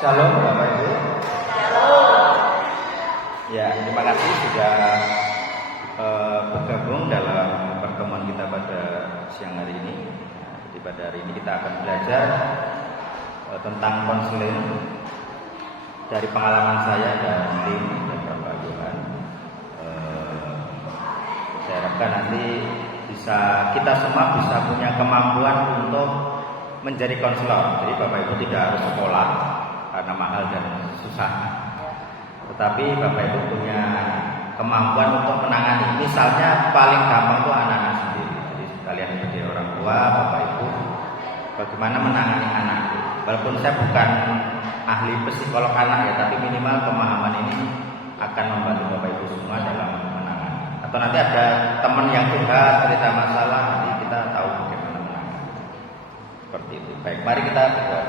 Shalom Bapak Ibu. Shalom. Ya, terima kasih sudah bergabung dalam pertemuan kita pada siang hari ini. Jadi pada hari ini kita akan belajar tentang konseling dari pengalaman saya dan tim dan Bapak Johan. Saya harapkan nanti kita semua bisa punya kemampuan untuk menjadi konselor. Jadi Bapak Ibu tidak harus sekolah karena mahal dan susah, tetapi Bapak Ibu punya kemampuan untuk menangani. Misalnya paling gampang itu anak-anak sendiri. Jadi kalian sebagai orang tua, Bapak Ibu, bagaimana menangani anak. Walaupun saya bukan ahli psikolog anak ya, tapi minimal pemahaman ini akan membantu Bapak Ibu semua dalam menangani. Atau nanti ada teman yang juga cerita masalah, nanti kita tahu bagaimana menangani. Seperti itu. Baik, mari kita berdoa.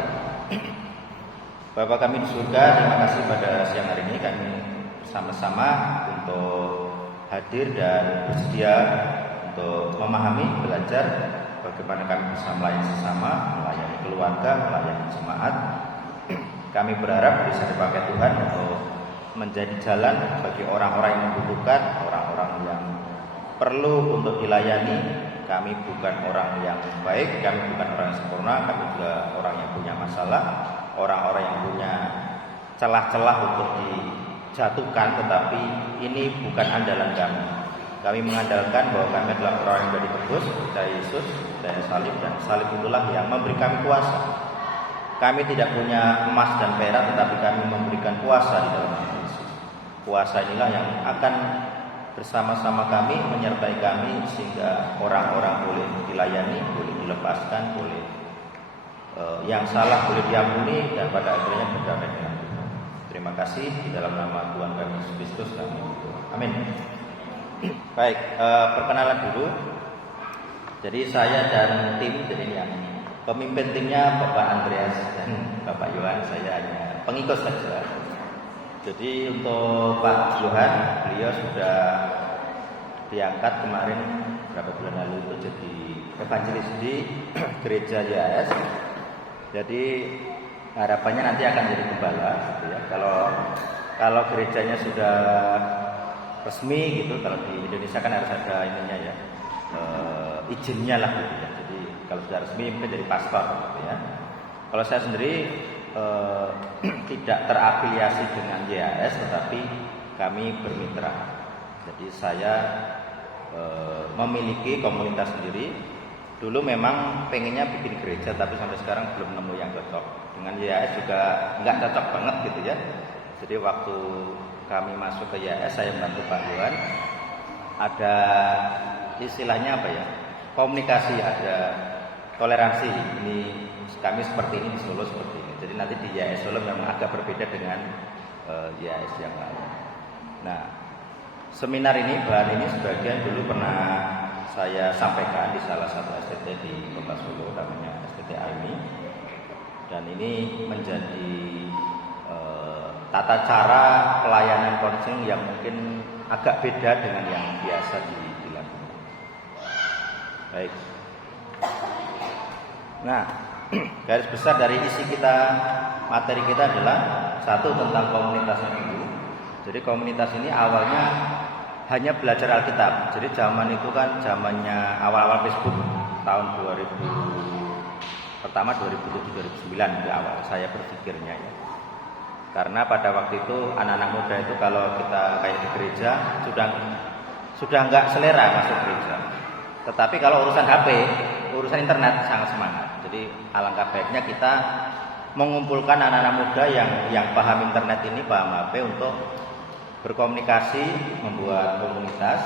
Bapa kami di surga, terima kasih pada siang hari ini kami bersama-sama untuk hadir dan bersedia untuk memahami, belajar bagaimana kami bisa melayani sesama, melayani keluarga, melayani jemaat. Kami berharap bisa dipakai Tuhan untuk menjadi jalan bagi orang-orang yang membutuhkan, orang-orang yang perlu untuk dilayani. Kami bukan orang yang baik, kami bukan orang yang sempurna, kami juga orang yang punya masalah, orang-orang yang punya celah-celah untuk dijatuhkan, tetapi ini bukan andalan kami. Kami mengandalkan bahwa kami adalah orang yang sudah ditebus, percaya Yesus, percaya salib, dan salib itulah yang memberi kami kuasa. Kami tidak punya emas dan perak, tetapi kami memberikan kuasa di dalam Yesus. Kuasa inilah yang akan bersama-sama kami, menyertai kami, sehingga orang-orang boleh dilayani, boleh dilepaskan, boleh yang salah boleh diampuni, dan pada akhirnya berdamai dengan Tuhan. Terima kasih, di dalam nama Tuhan kami Yesus Kristus kami berdoa. Amin. Baik, perkenalan dulu. Jadi saya dan tim, jadi yang pemimpin timnya Bapak Andreas dan Bapak Johan, saya hanya pengikut saja. Jadi untuk Pak Johan, beliau sudah diangkat kemarin berapa bulan lalu itu jadi evangelis di gereja YAS. Jadi harapannya nanti akan jadi gembala, gitu ya. Kalau gerejanya sudah resmi gitu, kalau di Indonesia kan harus ada ininya ya, izinnya lah gitu ya. Jadi kalau sudah resmi mungkin jadi pastor, gitu ya. Kalau saya sendiri tidak terafiliasi dengan YAS, tetapi kami bermitra. Jadi saya memiliki komunitas sendiri. Dulu memang pengennya bikin gereja, tapi sampai sekarang belum nemu yang cocok. Dengan YAS juga nggak cocok banget gitu ya. Jadi waktu kami masuk ke YAS, saya membantu Pak Johan. Ada istilahnya apa ya? Komunikasi, ada toleransi. Ini kami seperti ini, di Solo seperti ini. Jadi nanti di YAS Solo memang agak berbeda dengan YAS yang lain. Nah, seminar ini, bahan ini sebagian dulu pernah saya sampaikan di salah satu STT di Kota Solo, namanya STT AIMI. Dan ini menjadi tata cara pelayanan konseling yang mungkin agak beda dengan yang biasa dilakukan. Baik. Nah, garis besar dari isi kita, materi kita adalah satu, tentang komunitasnya dulu. Jadi komunitas ini awalnya hanya belajar Alkitab. Jadi zaman itu kan zamannya awal-awal Facebook, tahun 2007-2009 di awal saya berpikirnya ya. Karena pada waktu itu anak-anak muda itu kalau kita kayak di gereja sudah nggak selera masuk gereja. Tetapi kalau urusan HP, urusan internet sangat semangat. Jadi alangkah baiknya kita mengumpulkan anak-anak muda yang paham internet ini, paham HP, untuk berkomunikasi, membuat komunitas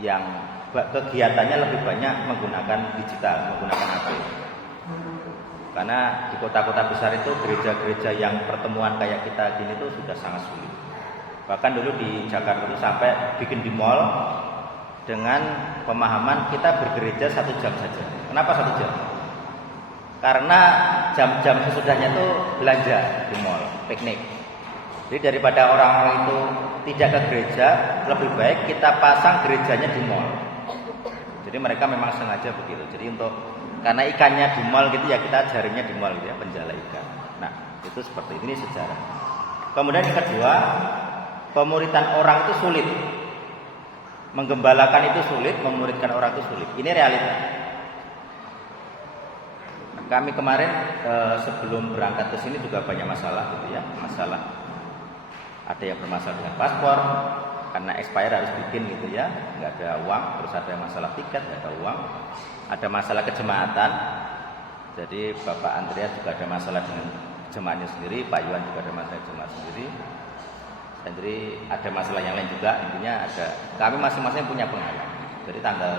yang kegiatannya lebih banyak menggunakan digital, menggunakan HP. Karena di kota-kota besar itu gereja-gereja yang pertemuan kayak kita gini tuh sudah sangat sulit. Bahkan dulu di Jakarta itu sampai bikin di mall dengan pemahaman kita bergereja 1 jam saja. Kenapa 1 jam? Karena jam-jam sesudahnya itu belanja di mall, piknik. Jadi daripada orang-orang itu tidak ke gereja, lebih baik kita pasang gerejanya di mall. Jadi mereka memang sengaja begitu. Jadi karena ikannya di mall gitu ya, kita jaringnya di mall gitu ya, penjala ikan. Nah, Itu seperti ini sejarah. Kemudian yang kedua, pemuritan orang itu sulit. Menggembalakan itu sulit, memuridkan orang itu sulit. Ini realita. Kami kemarin sebelum berangkat ke sini juga banyak masalah gitu ya, masalah. Ada yang bermasalah dengan paspor karena expire harus bikin gitu ya, nggak ada uang. Terus ada masalah tiket, nggak ada uang. Ada masalah kejemaatan. Jadi Bapak Andreas juga ada masalah dengan jemaatnya sendiri, Pak Iwan juga ada masalah jemaat sendiri. Jadi ada masalah yang lain juga. Intinya ada, kami masing-masing punya pengalaman. Jadi tanggal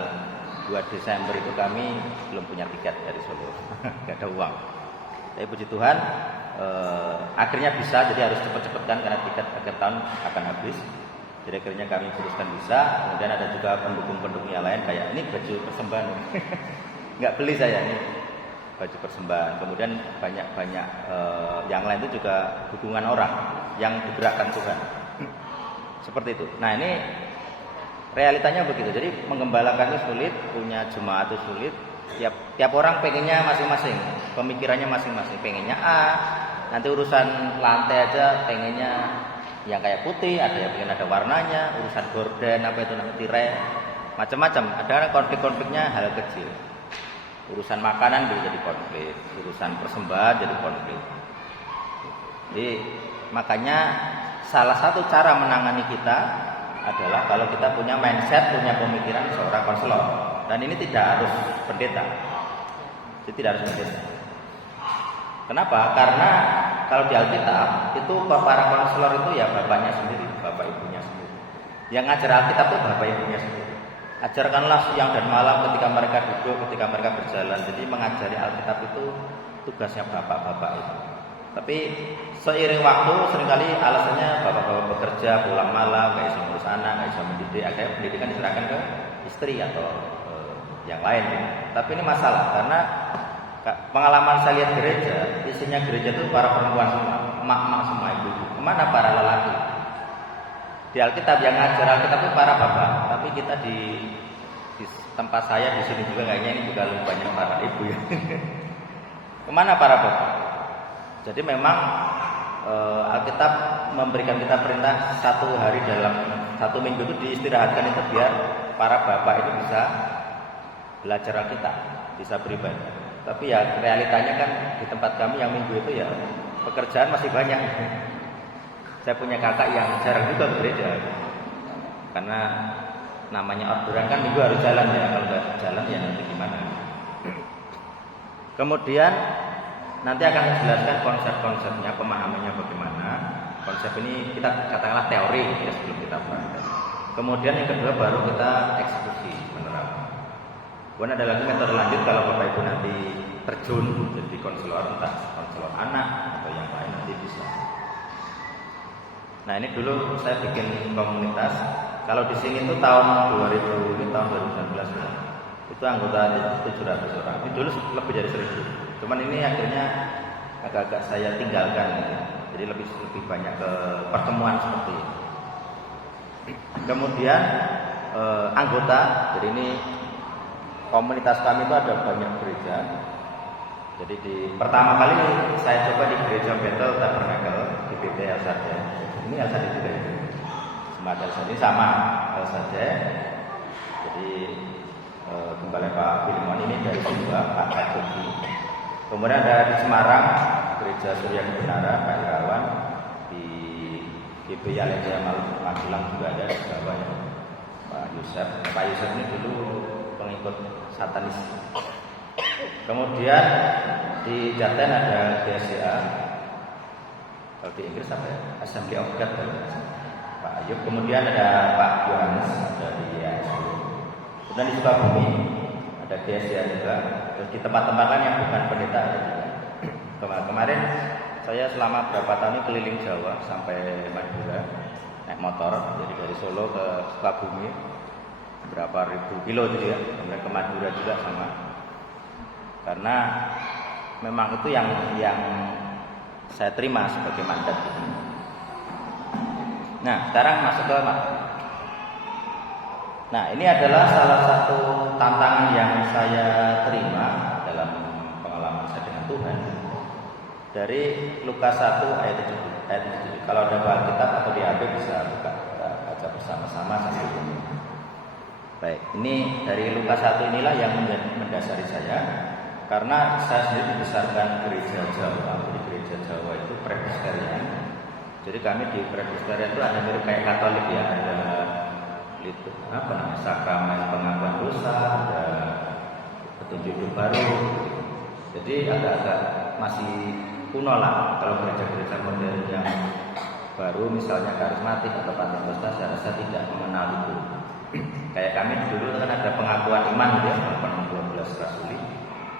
2 Desember itu kami belum punya tiket dari Solo, nggak ada uang. Tapi puji Tuhan akhirnya bisa, jadi harus cepat-cepatkan karena tiket akhir tahun akan habis. Jadi akhirnya kami putuskan bisa. Kemudian ada juga pendukung-pendukung yang lain kayak ini baju persembahan, nggak beli saya ini baju persembahan. Kemudian banyak yang lain itu juga dukungan orang yang digerakkan Tuhan. Seperti itu. Nah ini realitanya begitu. Jadi menggembalakan itu sulit, punya jemaat itu sulit. Tiap orang pengennya masing-masing, pemikirannya masing-masing. Pengennya A, nanti urusan lantai aja pengennya yang kayak putih, ada yang pengen ada warnanya, urusan gorden apa itu nanti tirai, macam-macam. Ada konflik-konfliknya hal kecil. Urusan makanan bisa jadi konflik, urusan persembahan jadi konflik. Jadi makanya salah satu cara menangani kita adalah kalau kita punya mindset, punya pemikiran seorang konselor. Dan ini tidak harus pendeta. Jadi tidak harus pendeta. Kenapa? Karena kalau di Alkitab itu para konselor itu ya bapaknya sendiri, bapak ibunya sendiri. Yang ngajar Alkitab itu bapak ibunya sendiri. Ajarkanlah siang dan malam ketika mereka duduk, ketika mereka berjalan. Jadi mengajari Alkitab itu tugasnya bapak-bapak itu. Tapi seiring waktu seringkali alasannya bapak-bapak bekerja, pulang malam, gak bisa ngurus anak, gak bisa mendidik. Akhirnya pendidikan diserahkan ke istri atau yang lain. Tapi ini masalah karena pengalaman saya lihat gereja, isinya gereja itu para perempuan semua, emak-emak semua, ibu-ibu. Kemana para lelaki? Di Alkitab yang ngajar Alkitab itu para bapak. Tapi kita di tempat saya di sini juga kayaknya ini juga lebih banyak para ibu ya. Kemana para bapak? Jadi memang Alkitab memberikan kita perintah 1 hari dalam 1 minggu itu diistirahatkan itu biar para bapak itu bisa belajar Alkitab, bisa beribadah. Tapi ya realitanya kan di tempat kami yang minggu itu ya pekerjaan masih banyak. Saya punya kakak yang jarang juga ke gereja karena namanya orderan kan minggu harus jalan ya, kalau nggak jalan ya nanti gimana. Kemudian nanti akan dijelaskan konsep-konsepnya, pemahamannya bagaimana. Konsep ini kita katakanlah teori ya sebelum kita praktek. Kemudian yang kedua baru kita eksekusi, menerapkan. Kemudian ada lagi metode lanjut kalau Bapak Ibu nanti terjun jadi konselor, entah konselor anak atau yang lain nanti bisa. Nah ini dulu saya bikin komunitas. Kalau di sini tuh tahun 2000, ini tahun 2019 ya. Itu anggota 700 orang. Ini dulu lebih dari 1000. Cuman ini akhirnya agak-agak saya tinggalkan gitu. Jadi lebih banyak ke pertemuan seperti ini. Kemudian anggota, jadi ini komunitas kami itu ada banyak gereja. Jadi pertama kali saya coba di gereja Bethel Tabernacle di BT saja. Ini saja juga itu. Semacam ini sama saja. Jadi kembali Pak Filimon ini dari Sumba, Pak Kajogi. Kemudian ada di Semarang gereja Surya Kebenaran Pak Irawan, di GBI Alenja Magelang juga ada di Jawa ya. Pak Yusuf. Pak Yusuf ini dulu pengikut satanis. Kemudian di Jaten ada GSA. Kalau di Inggris apa ya? Assembly of God Pak Ayub. Kemudian ada Pak Yohanes dari ASU. Kemudian di Sukabumi ada GSA juga. Terus di tempat-tempat lain yang bukan pendeta ada juga. Kemarin saya selama berapa tahun ini keliling Jawa sampai Madura naik motor. Jadi dari Solo ke Sukabumi berapa ribu kilo gitu ya. Kemudian ke Madura juga sama. Karena memang itu yang saya terima sebagai mandat. Nah, sekarang masuk ke materi. Nah, ini adalah salah satu tantangan yang saya terima dalam pengalaman saya dengan Tuhan. dari Lukas 1 ayat 7. Kalau ada buku Alkitab atau di HP bisa buka, kita baca bersama-sama sambil ini. Baik, ini dari Lukas 1 inilah yang mendasari saya, karena saya sendiri dibesarkan gereja Jawa. Jadi gereja Jawa itu Presbyterian. Jadi kami di Presbyterian itu ada mirip kayak Katolik ya, ada itu sakramen pengakuan dosa, ada petunjuk hidup baru. Jadi agak-agak masih kuno lah. Kalau gereja-gereja modern yang baru, misalnya karismatik atau Pentakosta, saya rasa tidak mengenal itu. Kayak kami dulu kan ada pengakuan iman gitu ya, pengakuan 12 rasuli.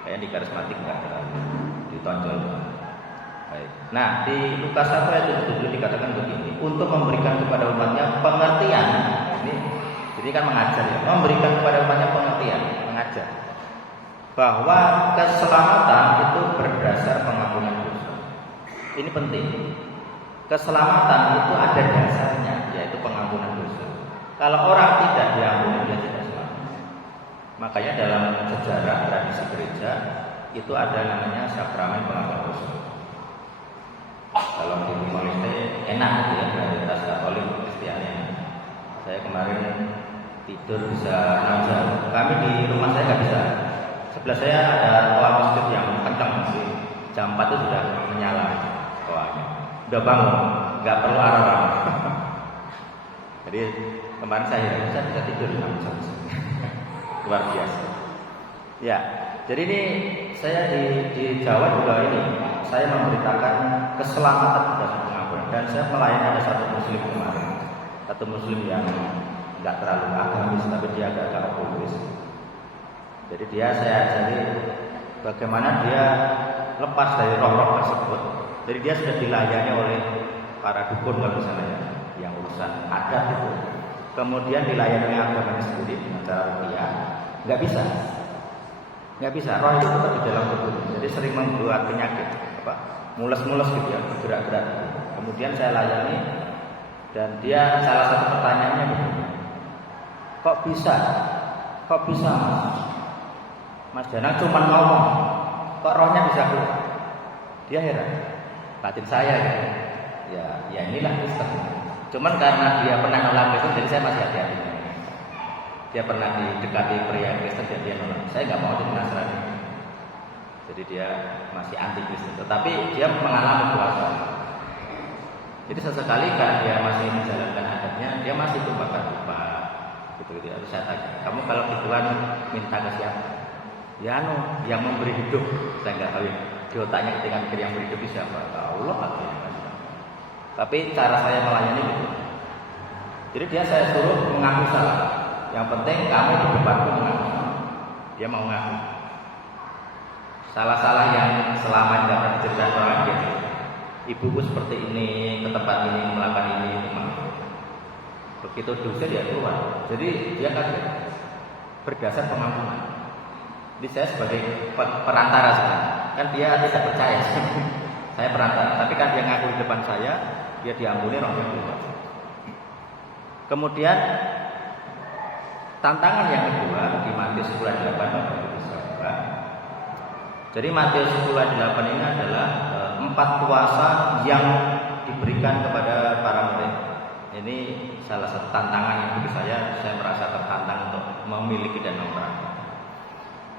Kayak di karismatik enggak terlalu ditonjol. Baik. Nah, di Lukas 1 ayat 7 dikatakan begini, untuk memberikan kepada umatnya pengertian. Jadi kan mengajar ya, memberikan kepada umatnya pengertian, mengajar bahwa keselamatan itu berdasar pengampunan dosa. Ini penting. Keselamatan itu ada dasarnya, yaitu pengampunan dosa. Kalau orang tidak diampuni, dia tidak selamat. Makanya dalam sejarah tradisi gereja itu ada namanya sakramen pengampunan dosa. Kalau di Timor-Leste enak gitu ya, mayoritas Katolik Kristiani. Saya kemarin tidur bisa 6 jam. Kami di rumah saya nggak bisa. Sebelah saya ada toa masjid yang kencang sih. Jam 4 itu sudah menyala toanya. Udah bangun, nggak perlu alarm. Jadi kemarin saya bisa tidur 6 jam. Luar biasa. Ya, jadi ini saya di Jawa juga ini. Saya memberitakan keselamatan berdasarkan pengampunan, dan saya melayani ada satu muslim kemarin, satu muslim yang nggak terlalu agamis tapi dia agak opolis. Jadi saya ajari bagaimana dia lepas dari roh-roh tersebut. Jadi dia sudah dilayani oleh para dukun kalau misalnya yang urusan adat itu. Kemudian dilayani oleh agamanya sendiri dengan cara rupiah, nggak bisa. Roh itu tetap di dalam tubuh. Jadi sering membuat penyakit, mules-mules gitu ya, bergerak-gerak. Kemudian saya layani, dan dia salah satu pertanyaannya begini, kok bisa Mas Danang cuma ngomong, kok rohnya bisa keluar? Dia heran, batin saya ya inilah Kristen. Cuman karena dia pernah nolak Kristen, jadi saya masih hati-hati. Dia pernah didekati pria Kristen, jadi dia nolak. Saya nggak mau jadi Nasrani. Jadi dia masih anti Kristen, tetapi dia mengalami kuasa. Jadi sesekali kan dia masih menjalankan adatnya, dia masih bakar-bakar. Gitu. Harus saya tanya, kamu kalau gituan minta ke siapa? Ya yang memberi hidup. Saya nggak tahu di otaknya ketika mikir yang beri hidup siapa? Allah akhirnya. Tapi cara saya melayani gitu. Jadi saya suruh mengaku salah. Yang penting kamu di depanku mengaku. Dia mau ngaku. Salah-salah yang selama ini dapat diceritakan orang gitu. Ibuku seperti ini, ke tempat ini, melakukan ini. Begitu dosa dia keluar. Jadi dia kaget. Berdasar pengampunan. Jadi saya sebagai perantara sebenarnya. Kan dia tidak percaya. Saya perantara. Tapi kan dia ngaku di depan saya, dia diampuni, rohnya keluar. Kemudian tantangan yang kedua di Matius 10:8. Jadi Matius 10:8 ini adalah 4 kuasa yang diberikan kepada para murid. Ini salah satu tantangan yang bagi saya merasa tertantang untuk memiliki dan memerankan.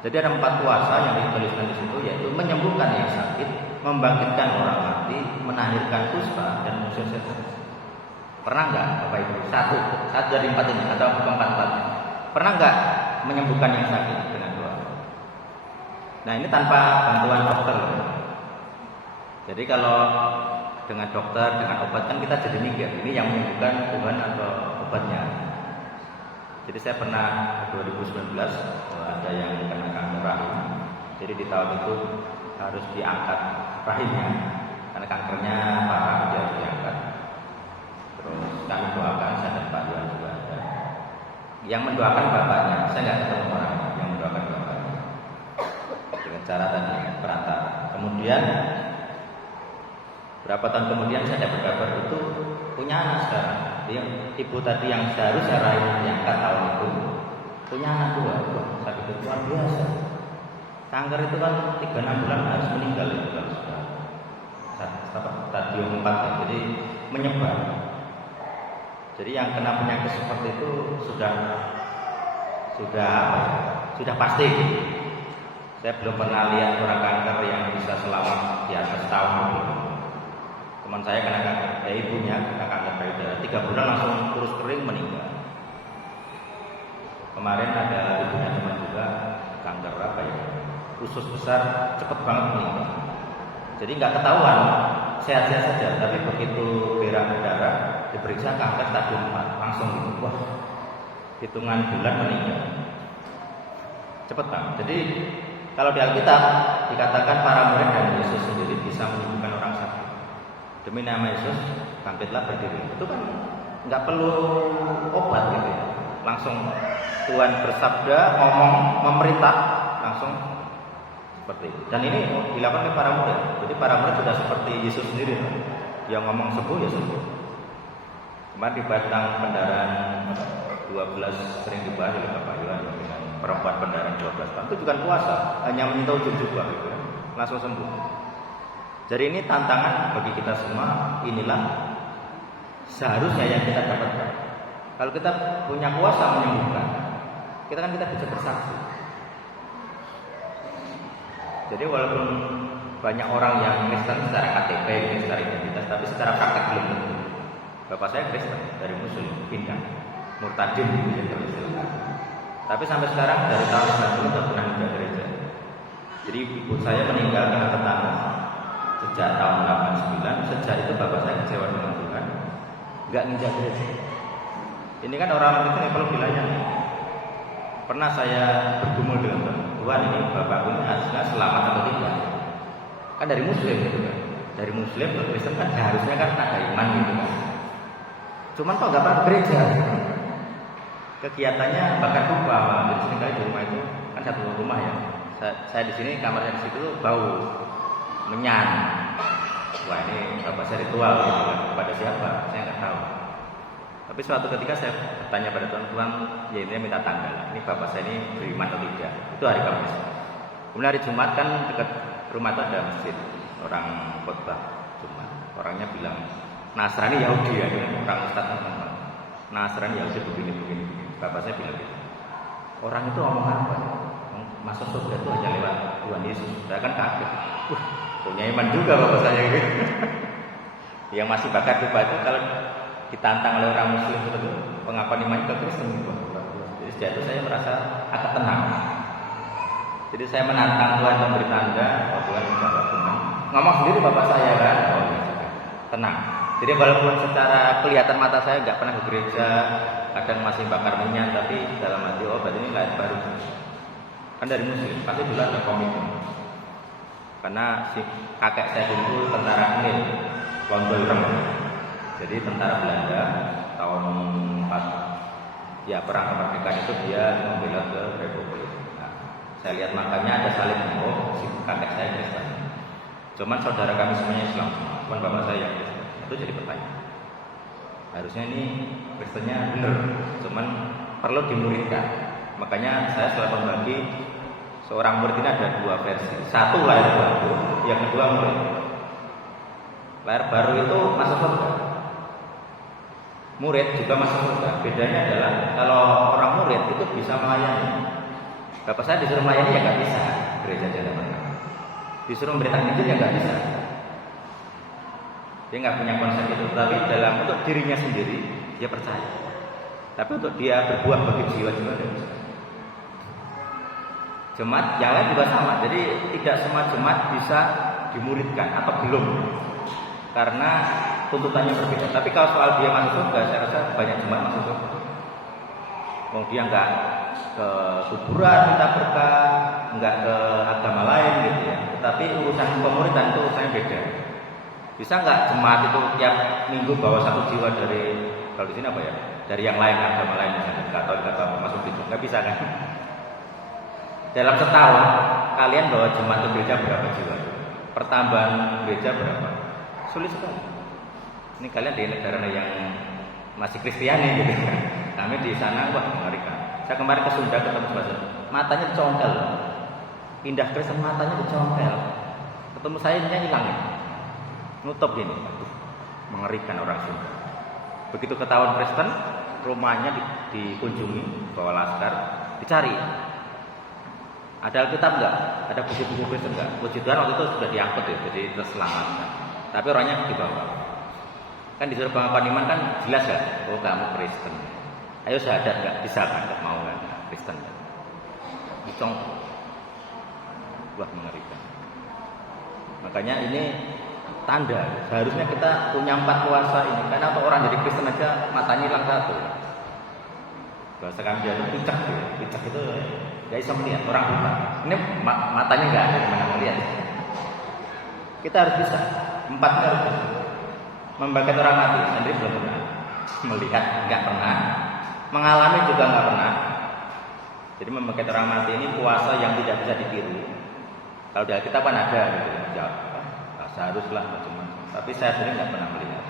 Jadi ada 4 kuasa yang dituliskan di situ, yaitu menyembuhkan yang sakit, membangkitkan orang mati, menahirkan kusta, dan mengusir setan. Pernah nggak Bapak Ibu? Satu dari 4 ini atau keempat-empatnya. Pernah nggak menyembuhkan yang sakit dengan doa? Nah ini tanpa bantuan dokter. Jadi kalau dengan dokter, dengan obat kan kita jadi mikir ini yang menyembuhkan Tuhan atau obatnya. Jadi saya pernah 2019 ada yang kena kanker rahim. Jadi di tahun itu harus diangkat rahimnya karena kankernya parah, dia harus diangkat. Terus kami doakan, saya dan Pak Yuan juga ada. Yang mendoakan bapaknya, saya nggak ketemu orang yang mendoakan bapaknya dengan cara tadi perantara. Kemudian berapa tahun kemudian saya dapat kabar itu punya anak sekarang. Dia ibu tadi yang seharusnya rahim diangkat tahun itu punya anak 2. Sakit itu luar biasa. Kanker itu kan 3-6 bulan harus meninggal itu kalau sudah. stadium 4 ya. Jadi menyebar. Jadi yang kena penyakit seperti itu sudah apa ya? Sudah pasti. Saya belum pernah lihat orang kanker yang bisa selamat di atas tahun. Teman saya kena kanker, ibunya kena kanker payudara, 3 bulan langsung kurus kering meninggal. Kemarin ada ibunya teman juga kanker apa ya? Usus besar, cepet banget meninggal. Jadi nggak ketahuan, sehat-sehat saja, tapi begitu berak darah diperiksa kanker stadium 4, langsung wah, hitungan bulan meninggal. Cepet banget. Jadi kalau di Alkitab dikatakan para murid dan Yesus sendiri bisa menyembuhkan orang sakit. Demi nama Yesus, bangkitlah berdiri. Itu kan nggak perlu obat gitu ya. Langsung Tuhan bersabda, ngomong, memerintah, langsung seperti itu. Dan ini dilakukan oleh para murid. Jadi para murid sudah seperti Yesus sendiri, yang ngomong sembuh ya sembuh. Kemarin di Batang Pendaran 12 sering dibahas oleh Bapak Iwan dengan perempuan pendaran 12 tahun itu juga puasa, hanya menyentuh ujung jubah gitu, langsung sembuh. Jadi ini tantangan bagi kita semua. Inilah seharusnya yang kita dapatkan. Kalau kita punya kuasa menyembuhkan, kita bisa bersaksi. Jadi walaupun banyak orang yang Kristen secara KTP, secara identitas, tapi secara praktek belum tentu. Bapak saya Kristen dari Muslim, pindah murtadin gitu ya. Tapi sampai sekarang dari tahun 90 tidak pernah pindah gereja. Jadi ibu saya meninggal karena tetanus sejak tahun 89. Sejak itu bapak saya kecewa dengan Tuhan, nggak nginjak gereja. Ini kan orang itu yang perlu dilayani. Pernah saya bergumul dengan Tuhan, ini bapakku ini harusnya selamat atau tidak? Kan dari Muslim gitu kan. Dari Muslim ke Kristen kan harusnya kan ada iman gitu kan. Cuman kok nggak pernah ke gereja. Kegiatannya bakar tumpah. Jadi sering kali di rumah itu kan satu rumah ya. Saya di sini, kamarnya di situ bau menyan. Wah ini bapak saya ritual gitu kan. Kepada siapa? Saya nggak tahu. Tapi suatu ketika saya bertanya pada Tuhan, ya ini minta tanggal. Ini bapak saya ini beriman atau tidak? Itu hari Kamis. Kemudian hari Jumat kan dekat rumah itu ada masjid, orang khotbah Jumat. Orangnya bilang Nasrani Yahudi ya, orang Ustaz teman-teman. Nasrani Yahudi begini. Bapak saya bilang gitu. Orang itu ngomong apa? Masuk surga itu hanya lewat Tuhan Yesus. Saya kan kaget. Punya iman juga bapak saya gitu. Yang masih bakar tumpah itu kalau ditantang oleh orang Muslim itu pengakuan iman ke Kristen. Jadi sejak itu saya merasa agak tenang. Jadi saya menantang Tuhan memberi tanda bahwa Tuhan menjawab Tuhan. Ngomong sendiri bapak saya kan, tenang. Jadi walaupun secara kelihatan mata saya nggak pernah ke gereja, kadang masih bakar menyan, tapi dalam hati berarti ini lahir baru. Kan dari Muslim, pasti dulu ada komitmen. Karena si kakek saya dulu tentara Enil, Wondoirem. Jadi tentara Belanda tahun 4 ya perang kemerdekaan itu dia membela ke Republik. Nah, saya lihat makanya ada salib si kakek saya Kristen. Cuman saudara kami semuanya Islam, cuman bapak saya yang Kristen. Itu jadi pertanyaan. Harusnya ini Kristennya benar, cuman perlu dimuridkan. Makanya saya selalu membagi seorang murid ini ada 2 versi. Satu lahir baru, yang kedua murid. Lahir baru itu masuk surga. Murid juga masuk surga. Bedanya adalah kalau orang murid itu bisa melayani. Bapak saya disuruh melayani ya nggak bisa. Gereja jalan. Disuruh memberitakan Injil ya nggak bisa. Dia nggak punya konsep itu. Tapi dalam untuk dirinya sendiri dia percaya. Tapi untuk dia berbuah bagi jiwa-jiwa dia bisa. Jemaat yang lain juga sama. Jadi tidak semua jemaat bisa dimuridkan atau belum. Karena tuntutannya berbeda. Tapi kalau soal dia masuk surga, saya rasa banyak jemaat masuk surga. Mau dia nggak ke kuburan minta berkah, nggak ke agama lain gitu ya. Tetapi urusan pemuridan itu urusannya beda. Bisa nggak jemaat itu tiap minggu bawa 1 jiwa dari, kalau di sini apa ya, dari yang lain agama lain misalnya, nggak tahu kata masuk itu, nggak bisa kan? Dalam setahun kalian bawa jemaat ke gereja berapa jiwa? Pertambahan gereja berapa? Sulit sekali. Ini kalian di negara yang masih Kristiani gitu. Kami di sana wah mengerikan. Saya kemarin ke Sunda ketemu sebagian, matanya dicongkel. Pindah Kristen matanya dicongkel. Ketemu saya ini hilang. nutup gini. Mengerikan orang Sunda. Begitu ketahuan Kristen, rumahnya dikunjungi, bawa laskar, dicari. Ada Alkitab enggak? Ada buku-buku Kristen enggak? Puji Tuhan waktu itu sudah diangkut ya, jadi terselamatkan. Tapi orangnya dibawa. Kan disuruh pengakuan iman kan jelas ya, oh kamu Kristen. Ayo syahadat enggak? Bisa kan? Enggak mau kan? Kristen. Dicong. Wah, mengerikan. Makanya ini tanda seharusnya kita punya 4 kuasa ini, karena untuk orang jadi Kristen aja matanya hilang satu. Bahasa kami itu picak itu nggak bisa melihat orang buta. Ini matanya nggak ada gimana melihat. Kita harus bisa 4-nya harus bisa. Membangkit orang mati sendiri belum pernah, melihat nggak pernah, mengalami juga nggak pernah. Jadi membangkit orang mati ini kuasa yang tidak bisa ditiru. Kalau di Alkitab kan ada gitu, ya, seharuslah macam-macam. Tapi saya sendiri nggak pernah melihat.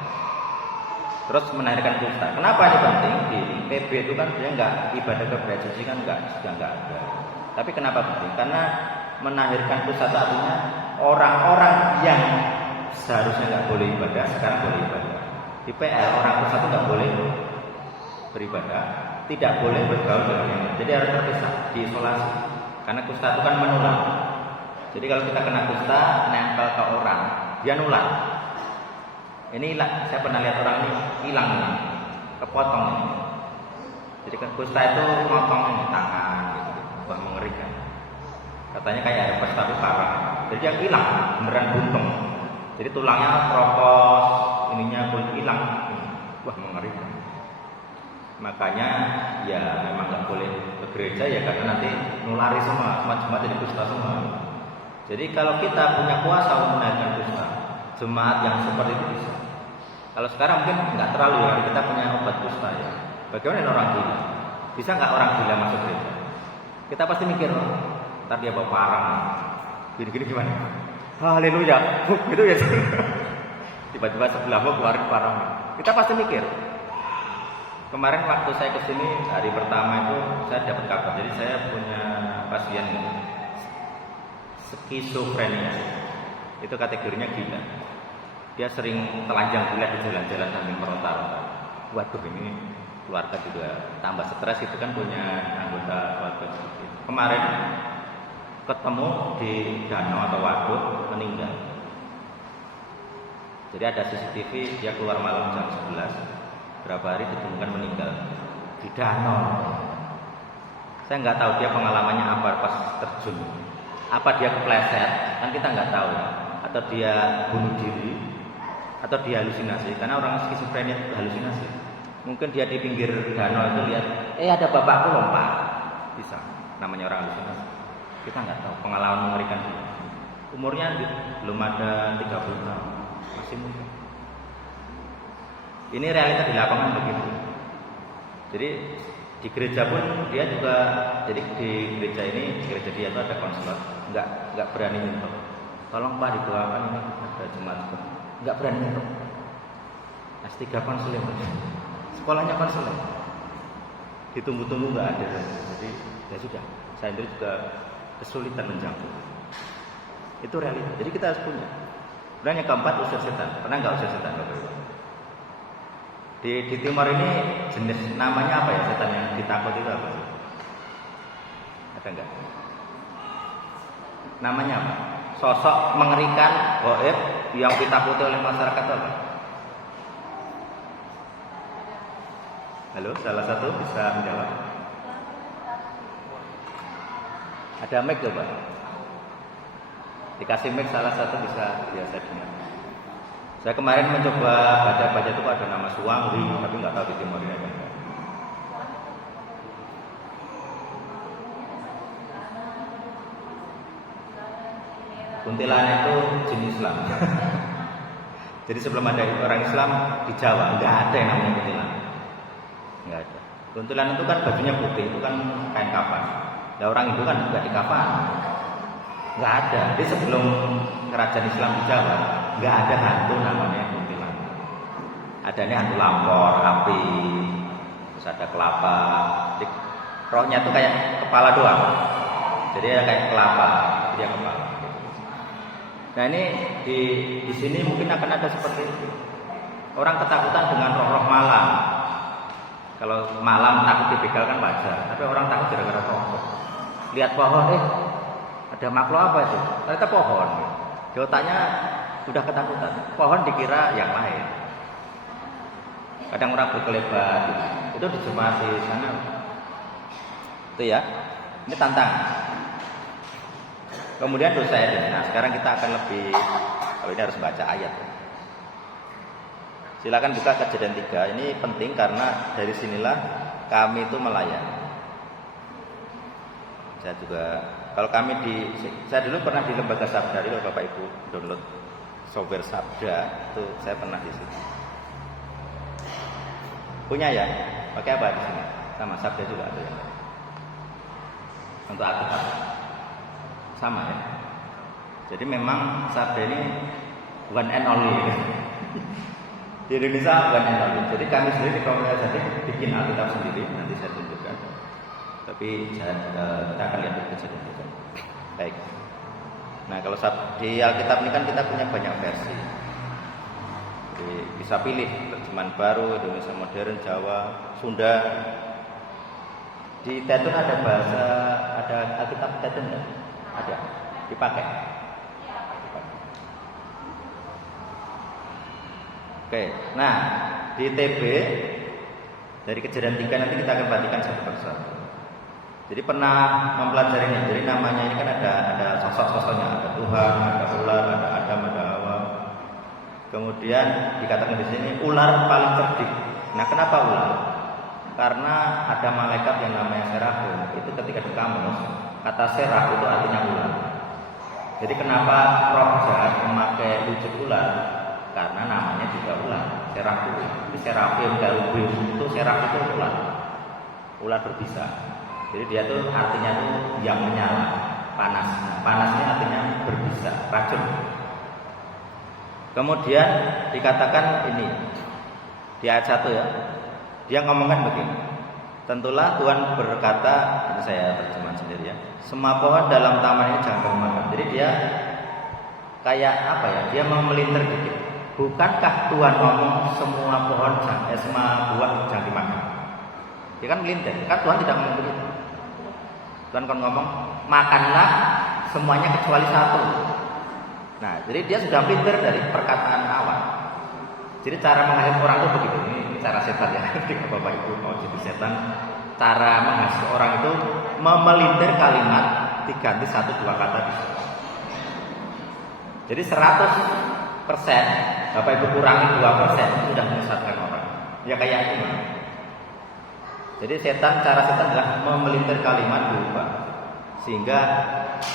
Terus menahirkan kusta. Kenapa ini penting? Di PB itu kan dia nggak ibadah kepada suci kan sudah nggak ada. Tapi kenapa penting? Karena menahirkan kusta itu artinya orang-orang yang seharusnya nggak boleh ibadah sekarang boleh ibadah. Di PL orang kusta itu nggak boleh beribadah, tidak boleh bergaul dengan yang lain. Jadi harus terpisah, diisolasi. Karena kusta itu kan menular. Jadi kalau kita kena kusta, nempel ke orang, dia nular. Ini hilang. Saya pernah lihat orang ini hilang nih, kepotong nih. Jadi kan kusta itu motong ini tangan, gitu. Wah, mengerikan. Katanya kayak herpes tapi parah. Jadi yang hilang, beneran buntung. Jadi tulangnya keropos, ininya pun hilang. Wah, mengerikan. Makanya ya memang nggak boleh ke gereja ya karena nanti nulari semua jadi kusta semua. Jadi kalau kita punya kuasa untuk menaikkan kusta, jemaat yang seperti itu bisa. Kalau sekarang mungkin nggak terlalu ya, kita punya obat kusta ya. Bagaimana orang gila? Bisa nggak orang gila masuk gereja? Kita pasti mikir, oh, ntar dia bawa parang, gini-gini gimana? Haleluya, gitu ya. Tiba-tiba sebelahmu keluarin parang. Kita pasti mikir. Kemarin waktu saya kesini hari pertama itu saya dapat kabar. Jadi saya punya pasien skizofrenia. Itu kategorinya gila. Dia sering telanjang bulat di jalan-jalan sambil meronta-ronta. Waduh, ini keluarga juga tambah stres. Itu kan punya anggota keluarga seperti itu. Kemarin ketemu di danau atau waduk meninggal. Jadi ada CCTV dia keluar malam jam 11. Berapa hari ditemukan meninggal di danau. Saya nggak tahu dia pengalamannya apa pas terjun. Apa dia kepleset? Kan kita nggak tahu. Atau dia bunuh diri? Atau dia halusinasi? Karena orang skizofrenia itu halusinasi. Mungkin dia di pinggir danau itu lihat, ada bapakku lompat. Bisa. Namanya orang halusinasi. Kita nggak tahu. Pengalaman mengerikan dia. Umurnya belum ada 30 tahun. Masih muda. Ini realita di lapangan begitu. Jadi di gereja pun dia juga, jadi di gereja ini, di gereja dia itu ada konselor, nggak berani nyentuh. Tolong Pak didoakan ini ada jemaat, nggak berani nyentuh. S3 konselor, sekolahnya konselor, ditunggu-tunggu nggak ada. Jadi ya sudah, saya sendiri juga kesulitan menjangkau. Itu realita. Jadi kita harus punya. Kemudian yang keempat, usir setan. Pernah nggak usir setan, Bapak? Di Timor ini jenis namanya apa ya setan yang ditakut itu apa? Ada enggak? Namanya apa? Sosok mengerikan, gaib yang ditakuti oleh masyarakat itu apa? Halo, salah satu bisa menjawab. Ada mic coba. Dikasih mic salah satu bisa biasa dengar. Saya kemarin mencoba baca-baca itu ada nama Suwangri, tapi nggak tahu di Timor ini ada. Kuntilanak itu jenis Islam. Jadi sebelum ada orang Islam di Jawa nggak ada yang namanya kuntilanak, nggak ada. Kuntilanak itu kan bajunya putih, itu kan kain kafan. Nah, orang itu kan nggak di kafan, nggak ada. Jadi sebelum kerajaan Islam di Jawa nggak ada hantu namanya kuntilanak. Adanya hantu lampor, api, terus ada kelapa. Jadi, rohnya tuh kayak kepala doang. Jadi kayak kelapa, dia kepala. Nah ini di sini mungkin akan ada seperti itu. Orang ketakutan dengan roh-roh malam. Kalau malam takut dibegal kan wajar, tapi orang takut gara-gara roh. Lihat pohon, ada makhluk apa itu? Ternyata pohon. Di otaknya sudah ketakutan. Pohon dikira yang lain. Kadang orang berkelebat, itu di jemaat di sana. Itu ya. Ini tantang. Kemudian dosa edit. Nah, sekarang kita akan lebih, kalau ini harus baca ayat. Silakan buka Kejadian 3. Ini penting karena dari sinilah kami itu melayani. Saya juga, kalau kami saya dulu pernah di Lembaga Sabda, kalau Bapak Ibu download software Sabda, itu saya pernah di situ. Punya ya? Pakai apa di sini? Sama Sabda juga ada ya. Untuk Alkitab sama ya. Jadi memang Sabda ini one and only. Di Indonesia one and only. Jadi kami sendiri di komunitas Jatim bikin Alkitab sendiri, nanti saya tunjukkan. Tapi kita akan lihat di Kejadian juga. Baik. Nah kalau di Alkitab ini kan kita punya banyak versi. Jadi bisa pilih terjemahan baru, Indonesia modern, Jawa, Sunda. Di Tetun ada bahasa, ada Alkitab Tetun ya? Ada, dipakai. Oke, nah di TB dari Kejadian 3 nanti kita akan perhatikan satu persatu. Jadi pernah mempelajari ini. Jadi namanya ini kan ada sosok-sosoknya, ada Tuhan, ada ular, ada Adam, ada Hawa. Kemudian dikatakan di sini ular paling cerdik. Nah, kenapa ular? Karena ada malaikat yang namanya serafim. Itu ketika di kamus, kata seraf itu artinya ular. Jadi kenapa roh jahat memakai wujud ular? Karena namanya juga ular. Seraf itu serafim, garubim itu seraf itu ular. Ular berbisa. Jadi dia tuh artinya tuh yang menyala, panas. Panas ini artinya berbisa, racun. Kemudian dikatakan ini di ayat 1 ya. Dia ngomongkan begini. Tentulah Tuhan berkata, ini saya terjemahan sendiri ya. Semua pohon dalam taman ini jangan kamu makan. Jadi dia kayak apa ya? Dia mau melintir dikit. Bukankah Tuhan ngomong semua pohon semua buah jangan dimakan? Dia kan melintir. Kan Tuhan tidak ngomong begitu. Tuhan kan ngomong makanlah semuanya kecuali satu. Nah, jadi dia sudah pintar dari perkataan awal. Jadi cara menghasut orang itu begitu. Ini cara setan ya. Ketika Bapak Ibu mau jadi setan, cara menghasut orang itu memelintir kalimat diganti 1-2 kata di situ. Jadi 100% Bapak Ibu kurangi 2% sudah menyesatkan orang. Ya kayak ini. Jadi cara setan adalah memelintir kalimat berubah. Sehingga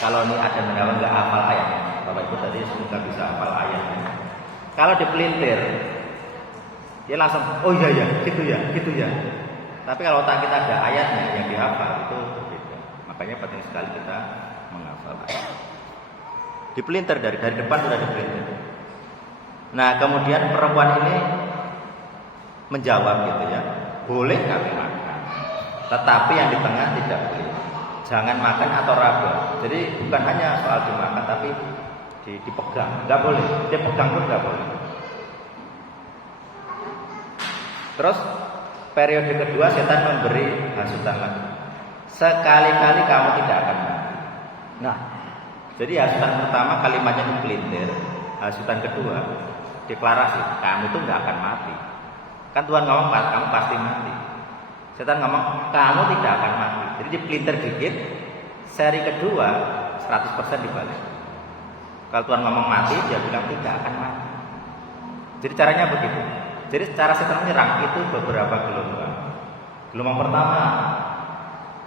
kalau ini ada menawa nggak hafal ayatnya, Bapak Ibu tadi semoga bisa hafal ayatnya. Kalau dipelintir, dia langsung, oh iya ya, gitu ya. Tapi kalau otak kita ada ayatnya yang dihafal itu berbeda. Makanya penting sekali kita menghafal ayat. Dipelintir dari depan sudah dipelintir. Nah kemudian perempuan ini menjawab gitu ya, boleh kami makan. Tetapi yang di tengah tidak boleh. Jangan makan atau raba. Jadi bukan hanya soal dimakan, tapi dipegang. Nggak boleh. Dia pegang pun nggak boleh. Terus periode kedua setan memberi hasutan lagi. Sekali-kali kamu tidak akan mati. Nah, jadi hasutan pertama kalimatnya dipelintir. Hasutan kedua deklarasi, kamu itu nggak akan mati. Kan Tuhan ngomong kamu pasti mati. Setan ngomong kamu tidak akan mati. Jadi dipelintir dikit. Seri kedua 100% dibalik. Kalau Tuhan ngomong mati, dia bilang tidak akan mati. Jadi caranya begitu. Jadi cara setan menyerang itu beberapa gelombang. Gelombang pertama,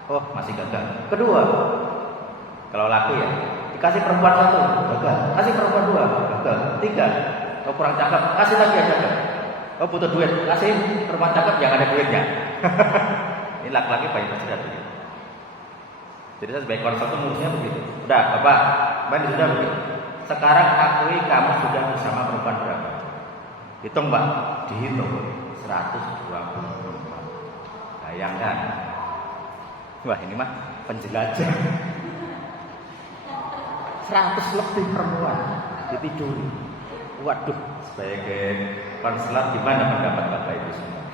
oh masih gagal. Kedua, kalau laku ya, dikasih perempuan 1, gagal. Kasih perempuan 2, gagal. 3, oh kurang cakep, kasih lagi ya gagal. Oh butuh duit, kasih perempuan cakep yang ada duitnya. Ini laki-laki banyak sudah begitu. Jadi saya sebagai konsultan ngurusnya begitu. Udah, Bapak, main sudah begitu. Sekarang akui kamu sudah bersama perempuan berapa? Hitung Pak, dihitung 120 perempuan. Bayangkan. Wah ini mah penjelajah. 100 lebih perempuan. ditiduri. Waduh, sebagai konselor gimana pendapat Bapak itu semua?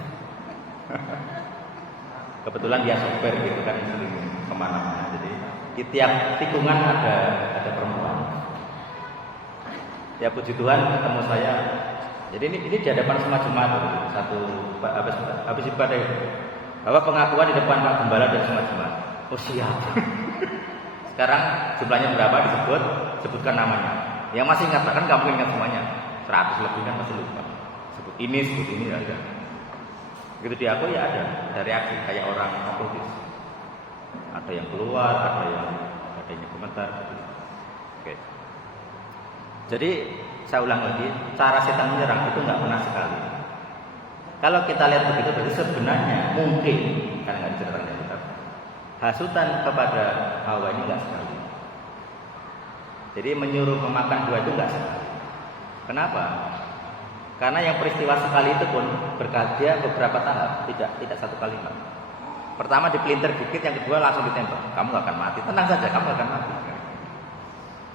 Kebetulan dia sopir gitu kan, sering kemana-mana. Jadi di tiap tikungan ada perempuan. Ya puji Tuhan ketemu saya. Jadi ini di hadapan semua jemaat satu habis ibadah bahwa pengakuan di depan Pak Gembala dan semua jemaat. Oh siap. Sekarang jumlahnya berapa sebutkan namanya. Yang masih ingat kan kamu ingat semuanya. 100 lebih kan masih lupa. Sebut ini ada. Begitu di aku ya ada reaksi kayak orang apotis. Ada yang keluar, ada yang komentar. Oke. Jadi saya ulang lagi, cara setan menyerang itu nggak pernah sekali. Kalau kita lihat begitu, berarti sebenarnya mungkin karena nggak diceritakan di kitab, hasutan kepada Hawa ini nggak sekali. Jadi menyuruh memakan buah itu nggak sekali. Kenapa? Karena yang peristiwa sekali itu pun berkadia beberapa tahap, tidak satu kalimat. Pertama dipelintir dikit, yang kedua langsung ditembak. Kamu nggak akan mati, tenang saja, kamu akan mati.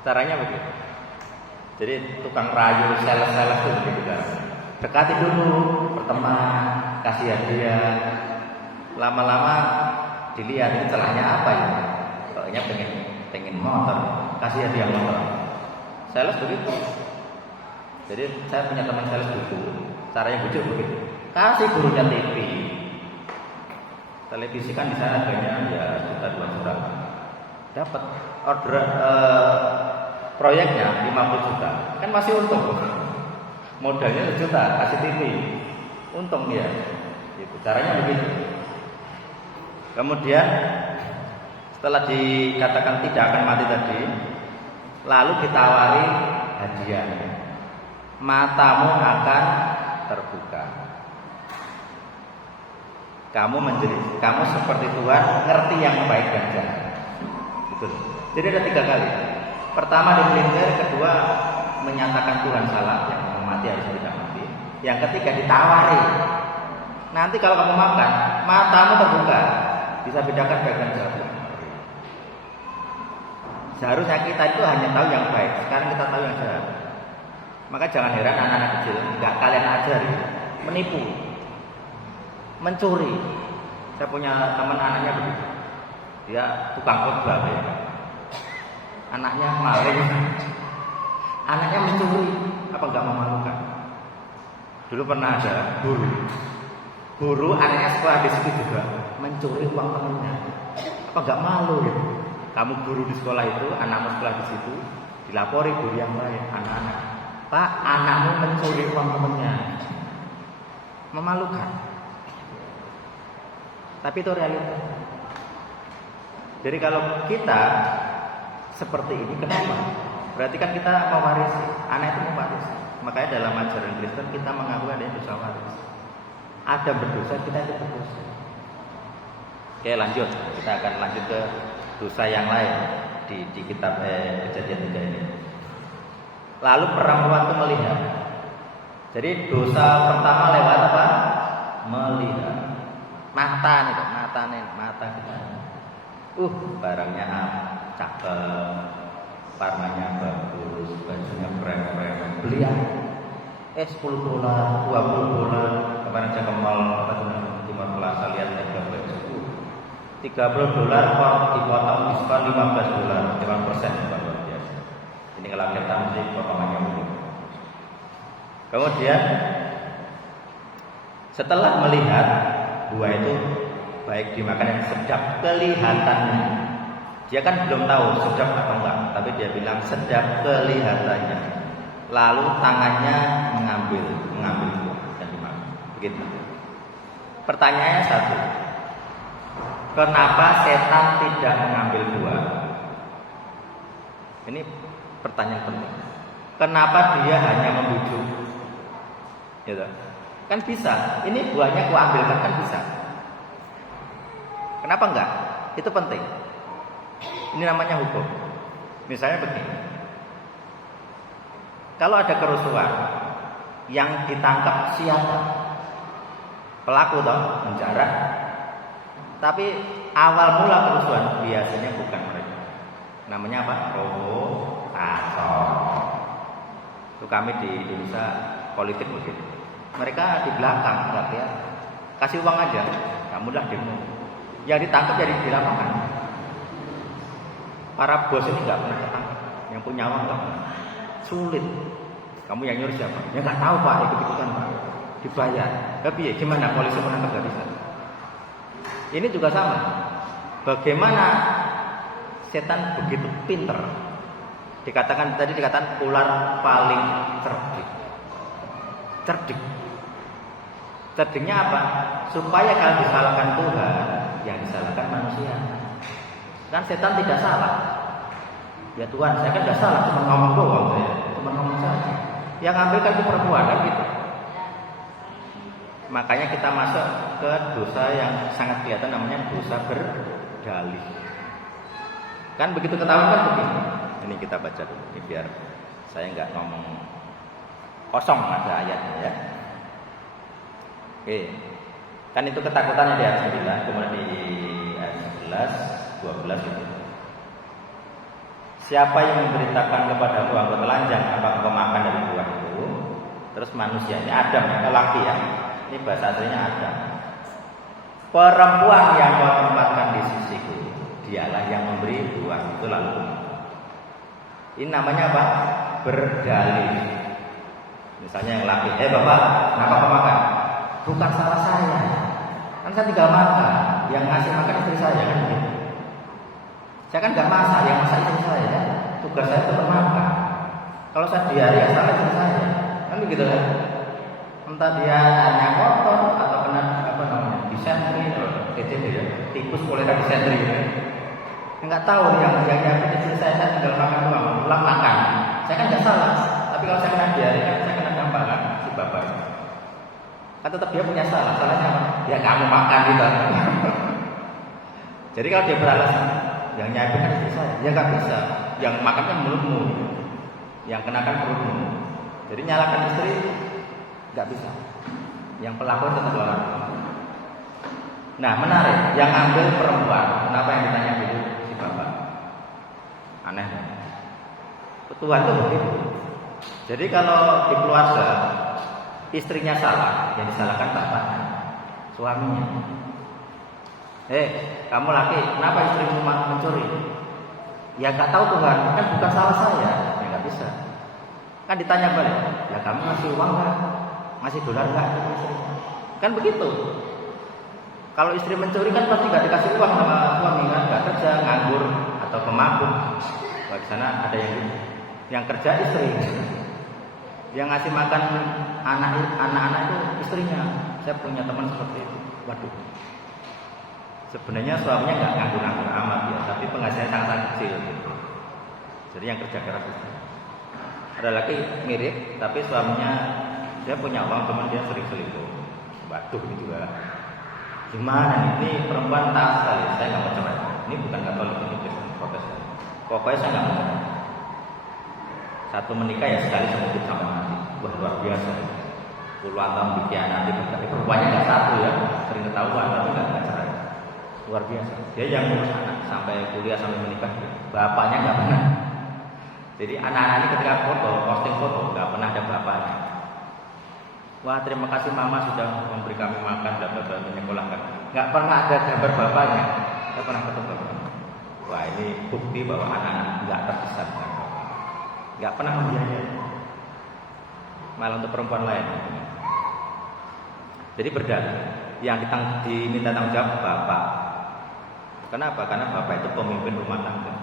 Caranya begitu. Jadi tukang rayu, sales itu begitu kan. Dekati dulu, berteman, kasih hadiah. Lama-lama dilihat ini celahnya apa ya? Pokoknya pengen motor, kasih hadiah motor. Sales begitu. Jadi saya punya teman sales dulu, caranya bujuk begitu. Kasih gurunya TV. Televisi kan di sana harganya ya juta 2 juta. Dapat order proyeknya 50 juta. Kan masih untung. Modalnya 1 juta, kasih TV. Untung dia. Gitu. Caranya begitu. Kemudian setelah dikatakan tidak akan mati tadi, lalu ditawari hadiah. Matamu akan terbuka. Kamu seperti Tuhan, ngerti yang baik dan jahat. Betul. Jadi ada 3 kali. Pertama dipelintir, kedua menyatakan Tuhan salah, yang mau mati harus tidak mati. Yang ketiga ditawari. Nanti kalau kamu makan, matamu terbuka, bisa bedakan baik dan jahat. Seharusnya kita itu hanya tahu yang baik. Sekarang kita tahu yang jahat. Maka jangan heran anak-anak kecil nggak kalian ajari menipu, mencuri. Saya punya teman anaknya begitu, dia tukang khotbah ya. Anaknya maling, anaknya mencuri, apa nggak memalukan? Dulu pernah ada guru anaknya sekolah di situ juga mencuri uang temannya, apa nggak malu ya? Kamu guru di sekolah itu, anakmu sekolah di situ, dilapori guru yang lain, anak-anak. Pak, anakmu mencuri uang temannya. Memalukan. Tapi itu realita. Jadi kalau kita seperti ini, kenapa? Berarti kan kita mewarisi. Anak itu mewarisi. Makanya dalam ajaran Kristen kita mengakui adanya dosa waris. Ada berdosa, kita itu berdosa. Oke, lanjut. Kita akan lanjut ke dosa yang lain di kitab Kejadian 3 ini. Lalu perempuan itu melihat. Jadi dosa pertama lewat apa? Melihat. Mata kita. Barangnya cakep, warnanya bagus, bajunya keren-keren. Beli ya? $10, $20. Kemarin saya ke mall Timur Plaza lihat harga baju. $30 kok dipotong diskon $15, 5%. Ini kalau kita mesti potongannya begitu. Kemudian setelah melihat buah itu baik dimakan yang sedap kelihatannya, dia kan belum tahu sedap atau enggak, tapi dia bilang sedap kelihatannya. Lalu tangannya mengambil buah dan dimakan. Begitu. Pertanyaannya satu, kenapa setan tidak mengambil buah? Ini pertanyaan penting. Kenapa dia hanya membujuk? Gitu. Kan bisa. Ini buahnya kuambilkan kan bisa. Kenapa enggak? Itu penting. Ini namanya hukum. Misalnya begini. Kalau ada kerusuhan, yang ditangkap siapa? Pelaku toh, penjara. Tapi awal mula kerusuhan biasanya bukan mereka. Namanya apa? Provokator. Itu kami di Indonesia politik begitu. Mereka di belakang, nggak ya, kasih uang aja, kamulah demo. Yang ditangkap jadi di lapangan. Para bos ini nggak pernah ketangkap, yang punya uang nggak pernah. Sulit. Kamu yang nyuruh siapa? Ya nggak tahu Pak, ikut-ikutan Pak, dibayar. Tapi ya gimana polisi menangkap nggak bisa? Ini juga sama. Bagaimana setan begitu pinter? Dikatakan ular paling cerdik. Cerdiknya apa? Supaya kalau disalahkan Tuhan, yang disalahkan manusia. Kan setan tidak salah. Ya Tuhan, saya kan tidak salah, cuma ngomong doang saya, cuma ngomong saja. Yang ambil kan itu perempuan kan gitu. Makanya kita masuk ke dosa yang sangat kelihatan, namanya dosa berdalih. Kan begitu ketahuan kan begini. Ini kita baca dulu, ini biar saya nggak ngomong kosong, ada ayatnya ya. Oke, kan itu ketakutannya di ayat 9, kemudian di ayat 11, 12 itu. Siapa yang memberitakan kepadamu engkau telanjang, apakah kau makan dari buah itu? Terus manusianya Adam ya, lelaki ya. Ini bahasa aslinya Adam. Perempuan yang kau tempatkan di sisiku, dialah yang memberi buah itu lalu. Ini namanya apa? Berdalih. Misalnya yang laki, bapak, kenapa kau makan? Bukan salah saya, kan saya tinggal makan. Yang ngasih makan istri saya kan gitu. Saya kan nggak masak, yang masak istri saya ya. Tugas saya tetap makan. Kalau saya diare ya salah istri saya, kan begitu kan? Entah dia hanya kotor atau kena apa namanya disentri, TTD ya, tipus kolera disentri ya. Nggak tahu yang istri saya tinggal makan doang, pulang makan. Saya kan nggak salah, tapi kalau saya kena diare kan saya kena dampak kan si bapak. Kan tetap dia punya salah. Salahnya apa? Ya kamu makan gitu. Jadi kalau dia beralasan yang nyiapin kan istri saya, ya nggak bisa. Yang makan kan mulutmu, yang kenakan perutmu. Jadi nyalakan istri nggak bisa. Yang pelaku tetap orang. Nah menarik, yang ambil perempuan. Kenapa yang ditanya dulu si bapak? Aneh. Tuhan itu begitu. Jadi kalau di keluarga istrinya salah, yang disalahkan bapaknya, suaminya. Kamu laki, kenapa istrimu mencuri? Ya nggak tahu Tuhan, kan bukan salah saya, ya nggak bisa. Kan ditanya balik, ya kamu ngasih uang nggak, ngasih dolar nggak? Kan begitu. Kalau istri mencuri kan pasti nggak dikasih uang sama suami kan, nggak kerja, nganggur atau pemabuk. Di sana ada yang kerja istri. Yang ngasih makan anak-anak itu istrinya. Saya punya teman seperti itu. Waduh. Sebenarnya suaminya nggak nganggur-nganggur amat ya, tapi penghasilan sangat kecil. Gitu. Jadi yang kerja keras itu. Ada lagi mirip, tapi suaminya dia punya uang, teman dia sering selingkuh. Waduh gitu ya. Gimana nih? Ini perempuan taat sekali. Saya nggak mau cerai. Ini bukan Katolik, ini Kristen Protestan. Pokoknya saya nggak mau cerai. Satu menikah ya sekali seumur hidup sama mati. Wah luar biasa. Puluhan tahun dikhianati, tapi perempuannya nggak satu ya, sering ketahuan tapi nggak cerai. Luar biasa. Dia yang ngurus anak sampai kuliah sampai menikah. Bapaknya nggak pernah. Jadi anak-anak ini ketika posting foto nggak pernah ada bapaknya. Wah terima kasih mama sudah memberi kami makan dan menyekolahkan. Nggak pernah ada gambar bapaknya. Nggak pernah ketemu. Wah ini bukti bahwa anak-anak nggak terpisah. Nggak pernah membiayai. Malah untuk perempuan lain. Jadi berdalih. Yang diminta tanggung jawab bapak. Kenapa? Karena bapak itu pemimpin rumah tangga.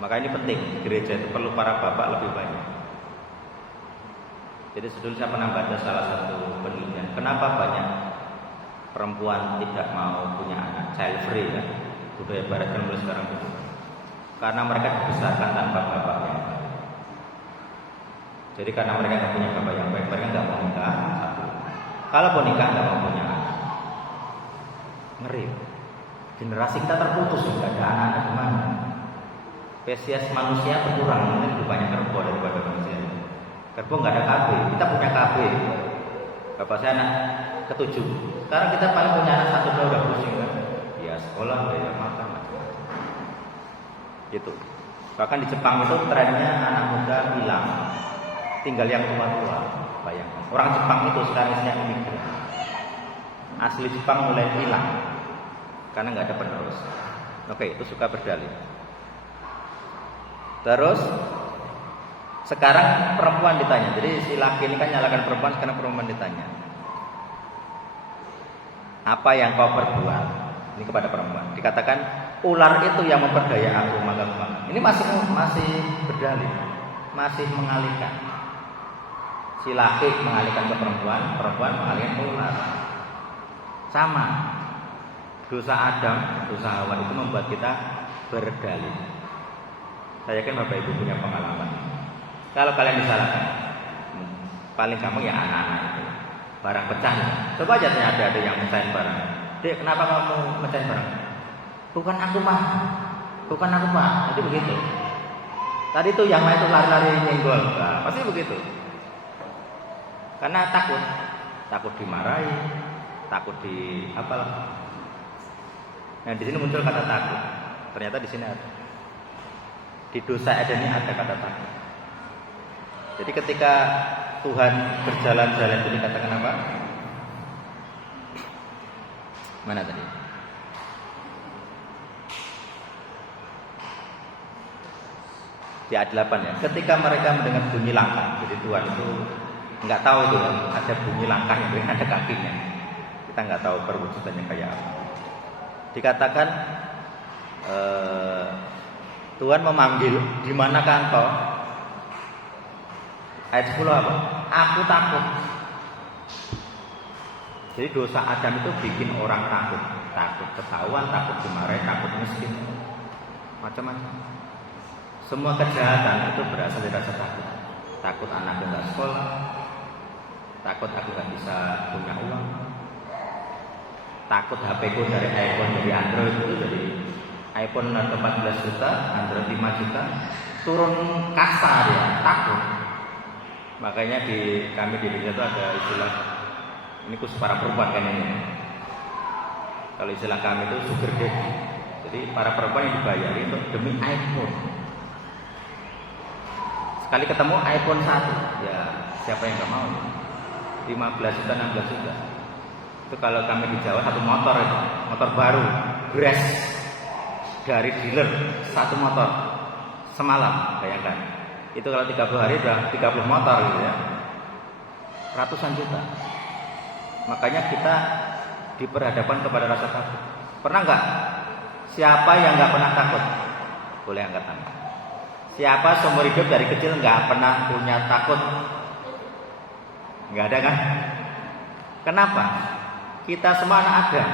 Maka ini penting. Gereja itu perlu para bapak lebih banyak. Jadi sebelum saya pernah baca salah satu penelitian. Kenapa banyak perempuan tidak mau punya anak? Child free ya. Budaya barat kan mulai sekarang itu. Karena mereka dibesarkan tanpa bapak yang baik. Jadi karena mereka tidak punya bapak yang baik, mereka tidak mau nikah. Satu. Kalau nikah tidak mau punya anak, ngeri. Generasi kita terputus, tidak ada anak-anak kemana. Spesies manusia berkurang, mungkin lebih banyak kerbau daripada manusia. Kerbau nggak ada KB, kita punya KB. Bapak saya anak ke-7. Sekarang kita paling punya anak satu dua udah pusing kan? Ya sekolah, ya makan. Gitu. Bahkan di Jepang itu trennya anak muda hilang, tinggal yang tua-tua. Bayangkan, orang Jepang itu sekarang isinya imigran. Asli Jepang mulai hilang karena nggak ada penerus. Oke, itu suka berdalih. Terus sekarang perempuan ditanya. Jadi si laki ini kan nyalakan perempuan, sekarang perempuan ditanya, apa yang kau perbuat? Ini kepada perempuan. Dikatakan ular itu yang memperdaya aku, maka ini masih berdalih, masih mengalihkan. Si laki mengalihkan ke perempuan, perempuan mengalihkan ke ular. Sama. Dosa Adam, dosa Hawa itu membuat kita berdalih. Saya yakin Bapak Ibu punya pengalaman. Kalau kalian disalahkan, paling gampang ya anak-anak itu. Barang pecah. Coba aja ada yang mecahin barang. Dek, kenapa kamu mecahin barang? Bukan aku mah. Bukan aku mah. Jadi begitu. Tadi itu yang lain itu lari-lari nyenggol. Nah, pasti begitu. Karena takut dimarahi, takut di apalah. Nah, di sini muncul kata takut. Ternyata di sini ada. Di dosa Eden ini ada kata takut. Jadi ketika Tuhan berjalan-jalan itu dikatakan apa? Mana tadi? Di ayat 8 ya. Ketika mereka mendengar bunyi langkah, jadi Tuhan itu nggak tahu itu ada bunyi langkah yang ada kakinya. Kita nggak tahu perwujudannya kayak apa. Dikatakan Tuhan memanggil, di manakah engkau? Ayat 10 apa? Aku takut. Jadi dosa Adam itu bikin orang takut. Takut ketahuan, takut dimarahi, takut miskin, macam-macam. Semua kejahatan itu berasal dari rasa takut. Takut anakku nggak sekolah, takut aku nggak bisa punya uang, takut HP ku dari iPhone dari Android itu jadi iPhone 14 juta, Android 5 juta, turun kasta ya, takut. Makanya kami di Indonesia itu ada istilah, ini khusus para perempuan kan ini. Kalau istilah kami itu sugar daddy. Jadi para perempuan yang dibayari untuk demi iPhone. Sekali ketemu iPhone 1, ya siapa yang nggak mau? 15 juta, 16 juta. Itu kalau kami di Jawa satu motor itu, motor baru, Gres dari dealer, satu motor semalam, bayangkan. Itu kalau 30 hari udah 30 motor gitu ya. Ratusan juta. Makanya kita diperhadapkan kepada rasa takut. Pernah nggak? Siapa yang nggak pernah takut? Boleh angkat tangan. Siapa seumur hidup dari kecil nggak pernah punya takut? Nggak ada kan? Kenapa? Kita semua anak Adam.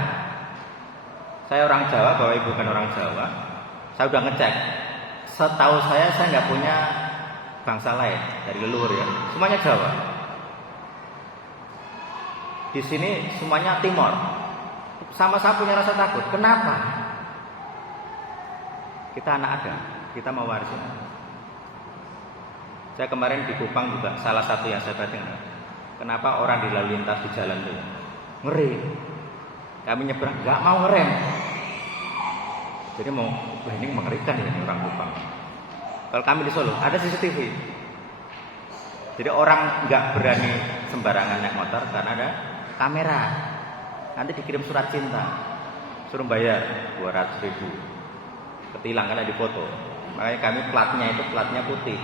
Saya orang Jawa, Bapak Ibu bukan orang Jawa. Saya udah ngecek. Setahu saya nggak punya bangsa lain dari leluhur ya. Semuanya Jawa. Di sini semuanya Timor. Sama-sama punya rasa takut. Kenapa? Kita anak Adam. Kita mau warisin. Saya kemarin di Kupang juga salah satu yang saya perhatikan. Kenapa orang di lalu lintas di jalan itu ngeri? Kami nyebrang nggak mau ngerem. Jadi wah ini mengerikan ya orang Kupang. Kalau kami di Solo ada CCTV. Jadi orang nggak berani sembarangan naik motor karena ada kamera. Nanti dikirim surat cinta, suruh bayar 200.000. Ketilang karena di foto. Makanya kami platnya putih.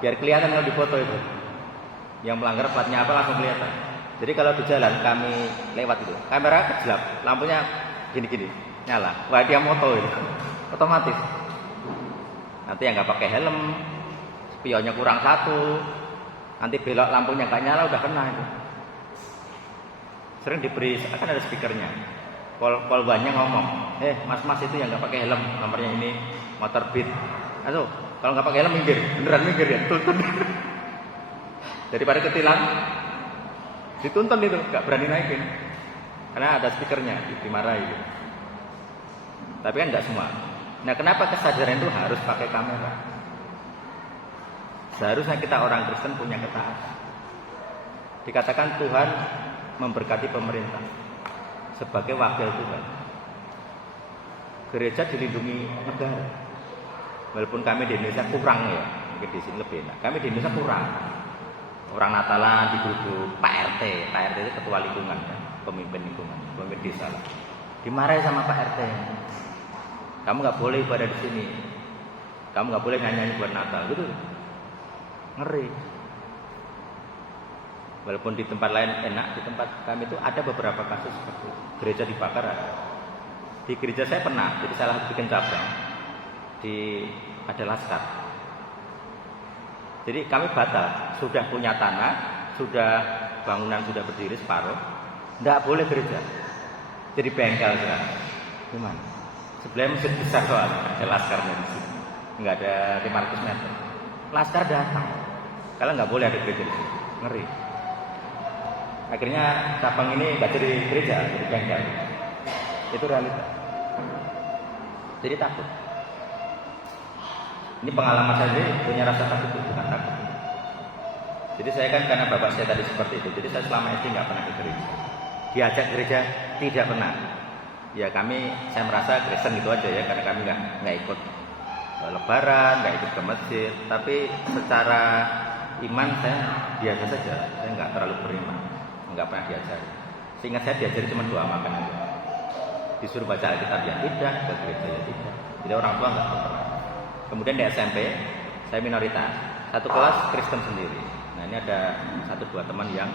Biar kelihatan kalau di foto itu. Yang melanggar platnya apa langsung kelihatan. Jadi kalau di jalan kami lewat itu, kamera kejlap, lampunya gini-gini nyala. Wah dia moto itu, otomatis. Nanti yang nggak pakai helm, spionnya kurang satu, nanti belok lampunya nggak nyala udah kena itu. Sering diberi, kan ada speakernya. Polbannya ngomong, mas itu yang nggak pakai helm, nomornya ini motor Beat. Aduh, kalau nggak pakai helm minggir, beneran minggir ya, tuntun. Daripada ketilang, dituntun itu, nggak berani naikin, karena ada speakernya, dimarahi. Gitu. Tapi kan nggak semua. Nah, kenapa kesadaran itu harus pakai kamera? Seharusnya kita orang Kristen punya ketaatan. Dikatakan Tuhan memberkati pemerintah sebagai wakil Tuhan. Gereja dilindungi negara. Walaupun kami di Indonesia kurang ya, mungkin di sini lebih enak. Kami di Indonesia kurang. Orang Natalan digeruduk Pak RT. Pak RT itu ketua lingkungan ya, pemimpin lingkungan, pemimpin desa lah. Dimarahi sama Pak RT. Kamu nggak boleh ibadah di sini. Kamu nggak boleh nyanyi buat Natal gitu. Ngeri. Walaupun di tempat lain enak, di tempat kami itu ada beberapa kasus seperti itu. Gereja dibakar ada. Di gereja saya pernah, jadi salah bikin cabang ada laskar. Jadi kami batal, sudah punya tanah, sudah bangunan sudah berdiri separuh, tidak boleh gereja. Jadi bengkel sekarang. Gimana? Sebelahnya masjid besar soalnya, ada laskarnya di sini. Nggak ada 500 meter. Laskar datang. Kalau nggak boleh ada gereja di sini, ngeri. Akhirnya cabang ini nggak jadi gereja, jadi bengkel. Itu realita. Jadi takut. Ini pengalaman saya sendiri punya rasa takut itu, bukan takut. Jadi saya kan karena bapak saya tadi seperti itu, jadi saya selama SD nggak pernah ke gereja. Diajak gereja tidak pernah. Ya saya merasa Kristen itu aja ya, karena kami nggak ikut lebaran, nggak ikut ke masjid. Tapi secara iman saya biasa saja, saya nggak terlalu beriman, nggak pernah diajari. Seingat saya diajari cuma 2 makan aja. Disuruh baca Alkitab ya tidak, ke gereja ya tidak. Jadi orang tua nggak pernah. Kemudian di SMP saya minoritas, satu kelas Kristen sendiri. Nah ini ada 1-2 teman yang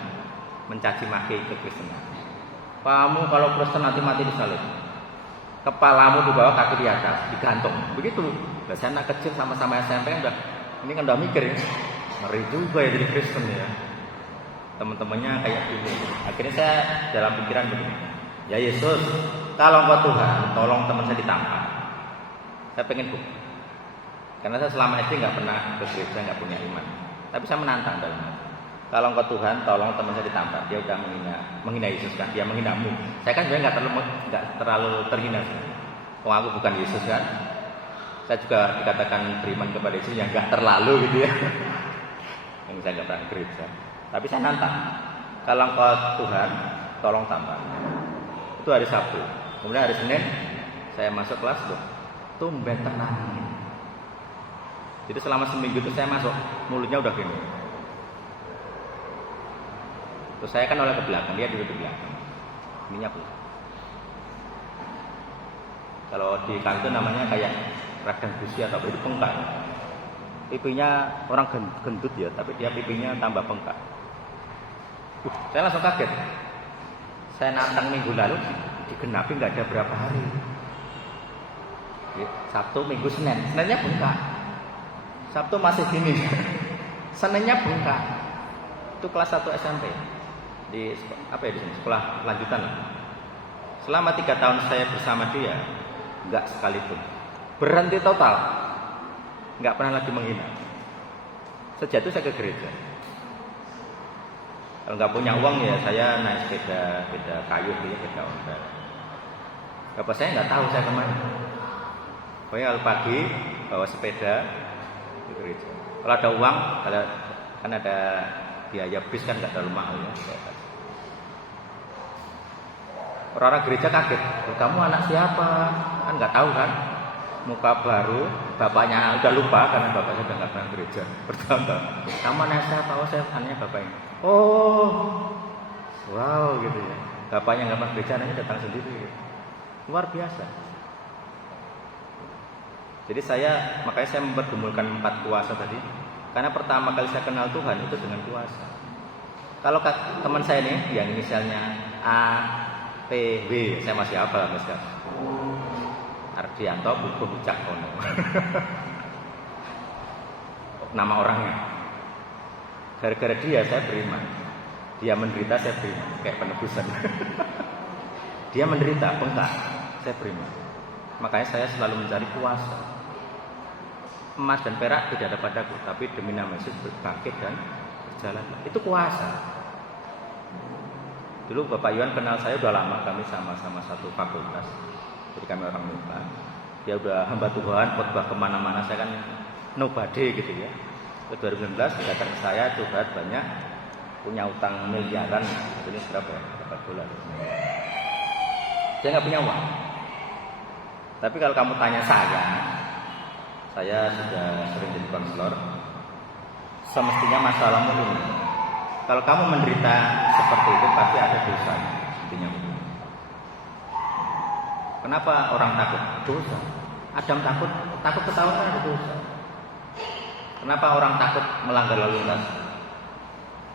mencaci maki ke Kristen. Kamu kalau Kristen nanti mati disalib, kepalamu di bawah kaki di atas, digantung. Begitu. Nah, saya anak kecil sama-sama SMP kan udah mikir ya, ngeri juga ya jadi Kristen ya. Teman-temannya kayak gini. Akhirnya saya dalam pikiran begini, ya Yesus, kalau Engkau Tuhan, tolong teman saya ditampar. Saya pengen bukti. Karena saya selama SD nggak pernah ke gereja, nggak punya iman. Tapi saya menantang dalam hati. Kalau Engkau Tuhan, tolong teman saya ditampar. Dia udah menghina Yesus kan, dia menghinamu. Saya kan sebenarnya nggak terlalu terhina. Oh aku bukan Yesus kan. Saya juga dikatakan beriman kepada Yesus yang nggak terlalu gitu ya. Yang saya nggak pernah ke gereja. Tapi saya nantang. Kalau Engkau Tuhan, tolong tampar. Itu hari Sabtu. Kemudian hari Senin saya masuk kelas loh. Tumben tenang. Jadi selama seminggu itu saya masuk, mulutnya udah gini. Terus saya kan oleh ke belakang, dia duduk di belakang. Ininya pun. Kalau di kantor namanya kayak radang busi atau itu bengkak. Pipinya orang gendut ya, tapi dia pipinya tambah bengkak. Saya langsung kaget. Saya nantang minggu lalu digenapi nggak ada berapa hari. Sabtu, Minggu, Senin. Seninnya bengkak. Sabtu masih gini. Seninnya bengkak. Itu kelas 1 SMP. Di sekolah lanjutan. Selama 3 tahun saya bersama dia, enggak sekalipun. Berhenti total. Enggak pernah lagi menghina. Sejak itu saya ke gereja. Kalau nggak punya uang ya saya naik sepeda kayu gitu, sepeda ontel. Bapak saya nggak tahu saya kemana. Pokoknya kalau pagi bawa sepeda di gereja. Kalau ada uang, kan ada biaya bis kan nggak terlalu mahal ya. Orang-orang gereja kaget. Kamu anak siapa? Kan nggak tahu kan. Muka baru, bapaknya udah lupa karena bapaknya udah nggak pernah gereja. Bertambah. Kamu anak siapa? Oh saya anaknya bapaknya. Oh, wow gitu ya. Bapaknya nggak pernah gereja, anaknya datang sendiri. Luar biasa. Jadi makanya saya mempergumulkan 4 kuasa tadi. Karena pertama kali saya kenal Tuhan itu dengan kuasa. Kalau teman saya nih yang inisialnya A, P, W, saya masih hafal Mas. Ardianto Buku Cakkono. Nama orangnya. Gara-gara dia saya beriman. Dia menderita saya beriman, kayak penebusan. Dia menderita bengkak, saya beriman. Makanya saya selalu mencari kuasa. Emas dan perak tidak ada padaku, tapi demi nama Yesus berbangkit dan berjalan. Itu kuasa. Dulu Bapak Iwan kenal saya udah lama, kami sama-sama satu fakultas. Jadi kami orang MIPA. Dia udah hamba Tuhan, khotbah kemana-mana. Saya kan nobody gitu ya. 2019 datang ke saya, Tuhan banyak, punya utang miliaran. Ini berapa ya? Berapa dolar? Saya nggak punya uang. Tapi kalau kamu tanya Saya sudah sering jadi konselor. Semestinya masalahmu ini. Kalau kamu menderita seperti itu pasti ada dosa. Intinya begitu. Kenapa orang takut? Dosa. Adam takut ketahuan ada dosa. Kenapa orang takut melanggar lalu lintas?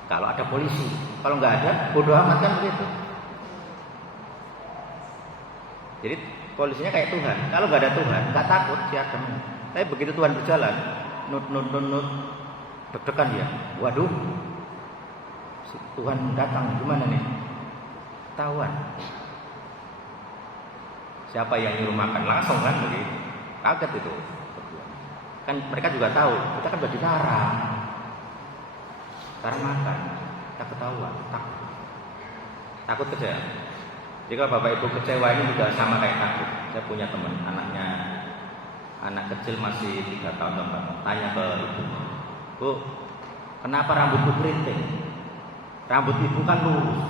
Kalau ada polisi. Kalau nggak ada, bodoh amat kan begitu. Jadi polisinya kayak Tuhan. Kalau nggak ada Tuhan, nggak takut si Adam. Tapi begitu Tuhan berjalan, nut, deg-degan dia. Waduh, si Tuhan datang, gimana nih? Ketahuan. Siapa yang nyuruh makan? Langsung kan begitu. Kaget itu. Kan mereka juga tahu, kita kan sudah dilarang. Sekarang makan, kita ketahuan, takut kecewa. Jadi kalau bapak ibu kecewa ini juga sama kayak takut. Saya punya teman, anak kecil masih 3 tahun, tanya ke ibu, Bu, kenapa rambutku keriting? Rambut ibu kan lurus.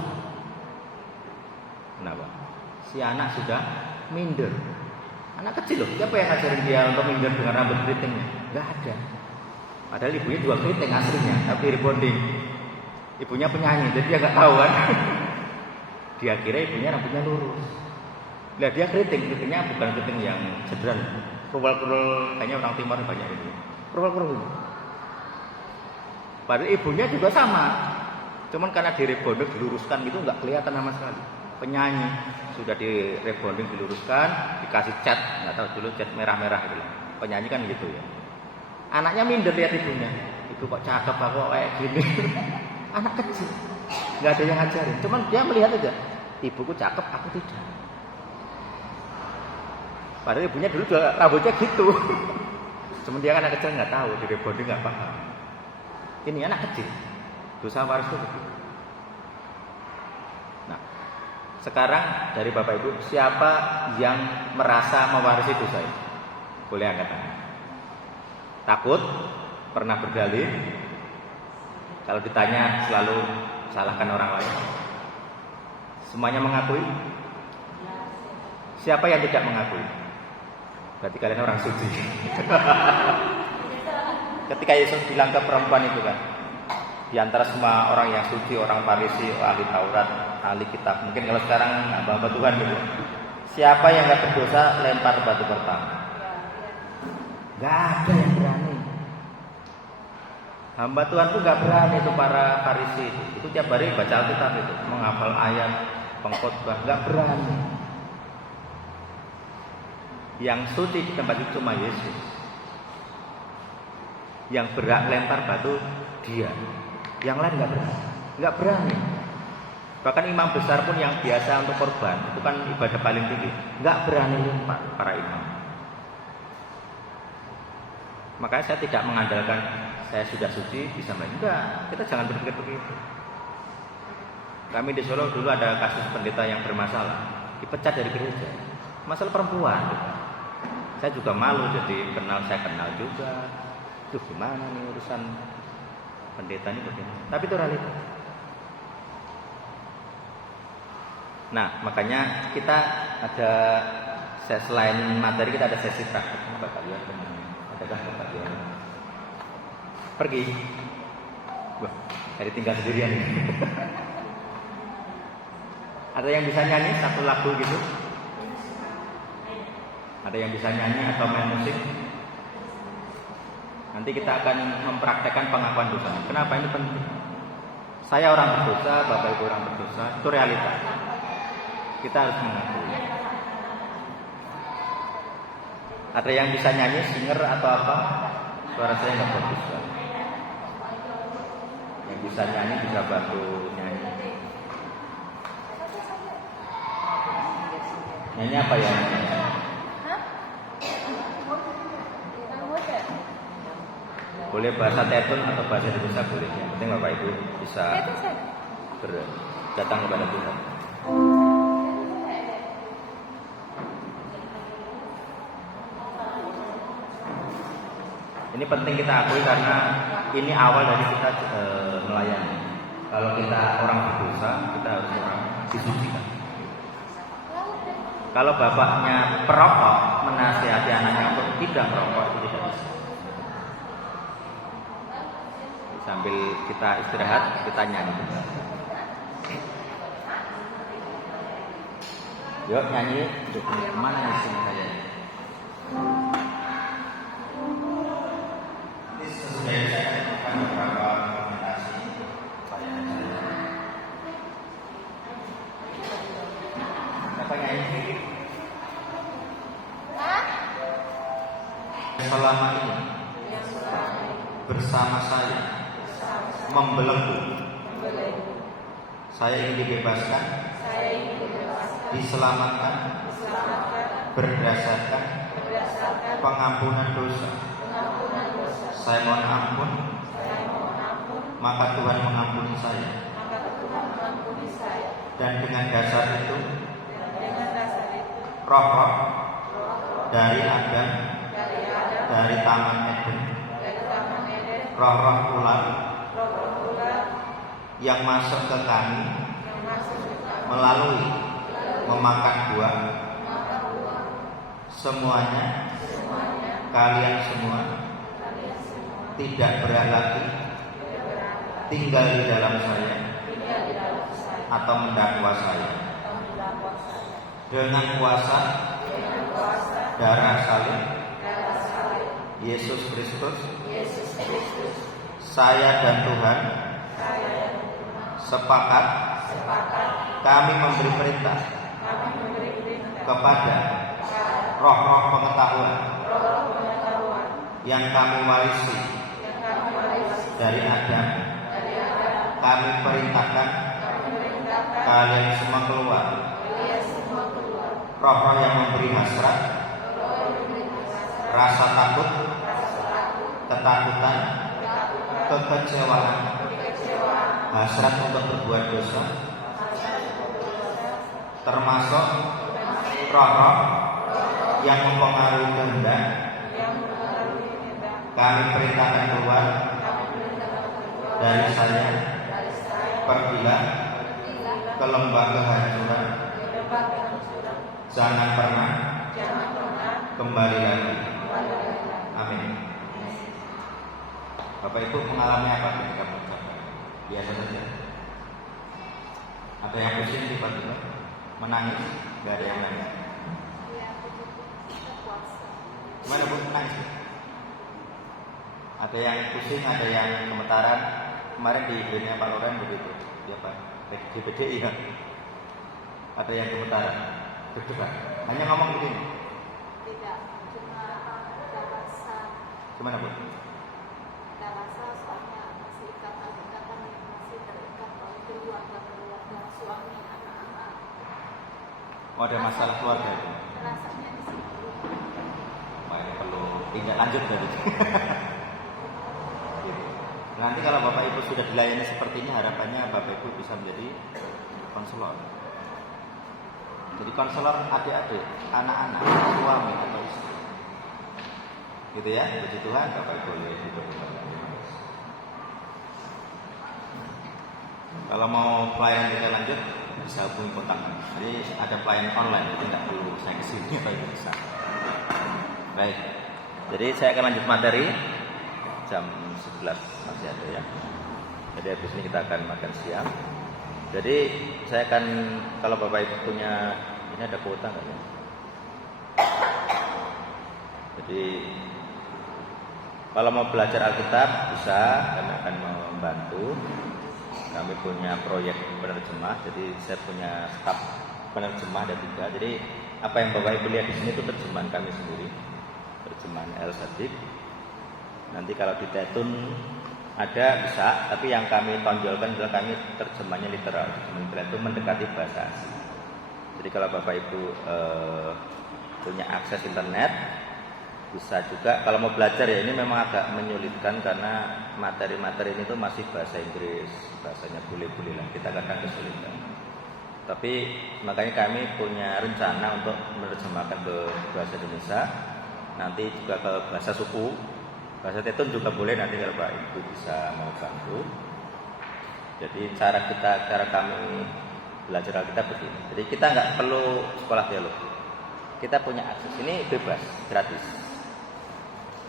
Kenapa? Si anak sudah minder. Anak kecil loh, siapa yang ngajarin dia untuk minder dengan rambut keritingnya? Gak ada. Padahal ibunya juga keriting aslinya, tapi rebonding. Ibunya penyanyi, jadi dia gak tahu kan. Dia kira ibunya rambutnya lurus. Nah dia keritingnya bukan keriting yang cederan. Kurul-kurul, kayaknya orang timur banyak itu. Kurul-kurul. Padahal ibunya juga sama. Cuman karena di rebonding diluruskan gitu nggak kelihatan sama sekali. Penyanyi sudah di rebonding diluruskan, dikasih cat, nggak tahu dulu cat merah-merah gitu. Penyanyi kan gitu ya. Anaknya minder lihat ibunya. Ibu kok cakep kok kayak gini. Anak kecil. Nggak ada yang ngajarin. Cuman dia melihat aja. Ibuku cakep, aku tidak. Padahal ibunya dulu juga rambutnya gitu. Cuman dia kan anak kecil nggak tahu, di rebonding nggak paham. Ini anak kecil. Dosa waris itu begitu. Nah, sekarang dari Bapak Ibu, siapa yang merasa mewarisi dosa ini? Boleh angkat tangan. Takut? Pernah berdalih? Kalau ditanya selalu salahkan orang lain. Semuanya mengakui? Siapa yang tidak mengakui? Berarti kalian orang suci. Ketika Yesus bilang ke perempuan itu kan, di antara semua orang yang suci, orang Farisi, ahli Taurat, ahli kitab, mungkin kalau sekarang hamba Tuhan gitu. Siapa yang nggak berdosa lempar batu pertama? Gak ada yang berani. Hamba Tuhan tuh gak berani itu para Farisi itu tiap hari baca Alkitab itu, menghafal ayat, pengkhotbah, gak berani. Yang suci di tempat itu cuma Yesus. Yang berhak lempar batu dia. Yang lain nggak berani. Bahkan imam besar pun yang biasa untuk korban, itu kan ibadah paling tinggi, nggak berani lempar para imam. Makanya saya tidak mengandalkan saya sudah suci bisa main. Enggak, kita jangan berpikir begitu. Kami di Solo dulu ada kasus pendeta yang bermasalah, dipecat dari gereja. Masalah perempuan. Saya juga malu jadi saya kenal juga. Tuh gimana nih urusan pendeta ini begini. Tapi itu realitas. Nah, makanya kita ada selain materi kita ada sesi praktik. Bapak Yon, adakah Bapak Yon? Pergi. Wah, jadi tinggal sendirian. Ada yang bisa nyanyi satu lagu gitu? Ada yang bisa nyanyi atau main musik? Nanti kita akan mempraktekkan pengakuan dosa. Kenapa ini penting? Saya orang berdosa, Bapak Ibu orang berdosa, itu realita. Kita harus mengakui. Ada yang bisa nyanyi, singer atau apa? Suara saya nggak bagus. Yang bisa nyanyi bisa bantu nyanyi. Nyanyi apa ya? Boleh bahasa Tetun atau bahasa Indonesia boleh. Yang penting Bapak Ibu bisa datang kepada Tuhan. Ini penting kita akui karena ini awal dari kita melayani. Kalau kita orang berdosa, kita harus orang disucikan. Kalau bapaknya perokok menasihati anaknya untuk tidak merokok, itu tidak bisa. Sambil kita istirahat, kita nyanyi. Yuk nyanyi. Kemana nih sini saya? Ini sesudah saya akan beberapa komentasi pertanyaan saya. Apa nyanyi? Selama ini bersama saya membelenggu. Saya ingin dibebaskan, diselamatkan berdasarkan pengampunan dosa. Saya mohon ampun, maka Tuhan mengampuni saya. Dan dengan dasar itu, roh-roh dari Adam, dari Taman Eden, roh-roh ular yang masuk ke kami melalui memakan buah, semuanya kalian semua tidak berhak lagi tinggal di dalam saya atau mendakwa saya. Dengan kuasa darah salib Yesus Kristus, saya dan Tuhan sepakat kami memberi perintah kepada roh-roh pengetahuan yang kami warisi dari Adam. Kami perintahkan kalian semua keluar. Roh-roh yang memberi hasrat, rasa takut, ketakutan, kekecewaan, hasrat untuk berbuat dosa, termasuk roh-roh yang mempengaruhi kehendak, kami perintahkan keluar dari saya. Pergilah ke lembah kehancuran, jangan pernah kembali lagi. Amin. Bapak Ibu mengalami apa ketika mengucapkan? Biasa saja. Ada yang pusing tiba-tiba menangis? Gak ada yang nangis. Gimana Bu, menangis? Ada yang pusing, ada yang gemetaran. Kemarin di IG-nya Pak Loren begitu. Dia Pak GPDI ya. Ada yang gemetaran. Berdua. Hanya ngomong begini. Tidak, cuma ada rasa. Gimana Bu? Ada rasa soalnya masih ikatan-ikatan yang masih terikat oleh keluarga suami, anak-anak. Oh, ada masalah keluarga itu. Rasanya di situ. Wah, ini perlu tindak lanjut dari. Nanti kalau Bapak Ibu sudah dilayani seperti ini, harapannya Bapak Ibu bisa menjadi konselor. Jadi konselor adik-adik, anak-anak, suami atau istri. Gitu ya, puji Tuhan, Bapak Ibu boleh hidup. Kalau mau pelayanan kita lanjut, bisa hubungi kontak. Jadi ada pelayanan online, jadi nggak perlu saya kesini atau bisa. Baik, jadi saya akan lanjut materi jam 11 masih ada ya. Jadi habis ini kita akan makan siang. Jadi saya akan, kalau Bapak Ibu punya, ini ada kuota nggak ya? Jadi kalau mau belajar Alkitab bisa, kami akan membantu. Kami punya proyek penerjemah, jadi saya punya staf penerjemah ada 3. Jadi apa yang Bapak Ibu lihat di sini itu terjemahan kami sendiri, terjemahan El Sadik. Nanti kalau di Tetun ada bisa, tapi yang kami tonjolkan adalah kami terjemahnya literal. Terjemahan literal itu mendekati bahasa asli. Jadi kalau Bapak Ibu punya akses internet, bisa juga. Kalau mau belajar ya ini memang agak menyulitkan karena materi-materi ini tuh masih bahasa Inggris, bahasanya bule-bule lah. Kita kadang kesulitan. Tapi makanya kami punya rencana untuk menerjemahkan ke bahasa Indonesia, nanti juga ke bahasa suku. Bahasa Tetun juga boleh nanti kalau Pak Ibu bisa mau bantu. Jadi cara kami belajar Alkitab begini. Jadi kita nggak perlu sekolah teologi. Kita punya akses, ini bebas, gratis.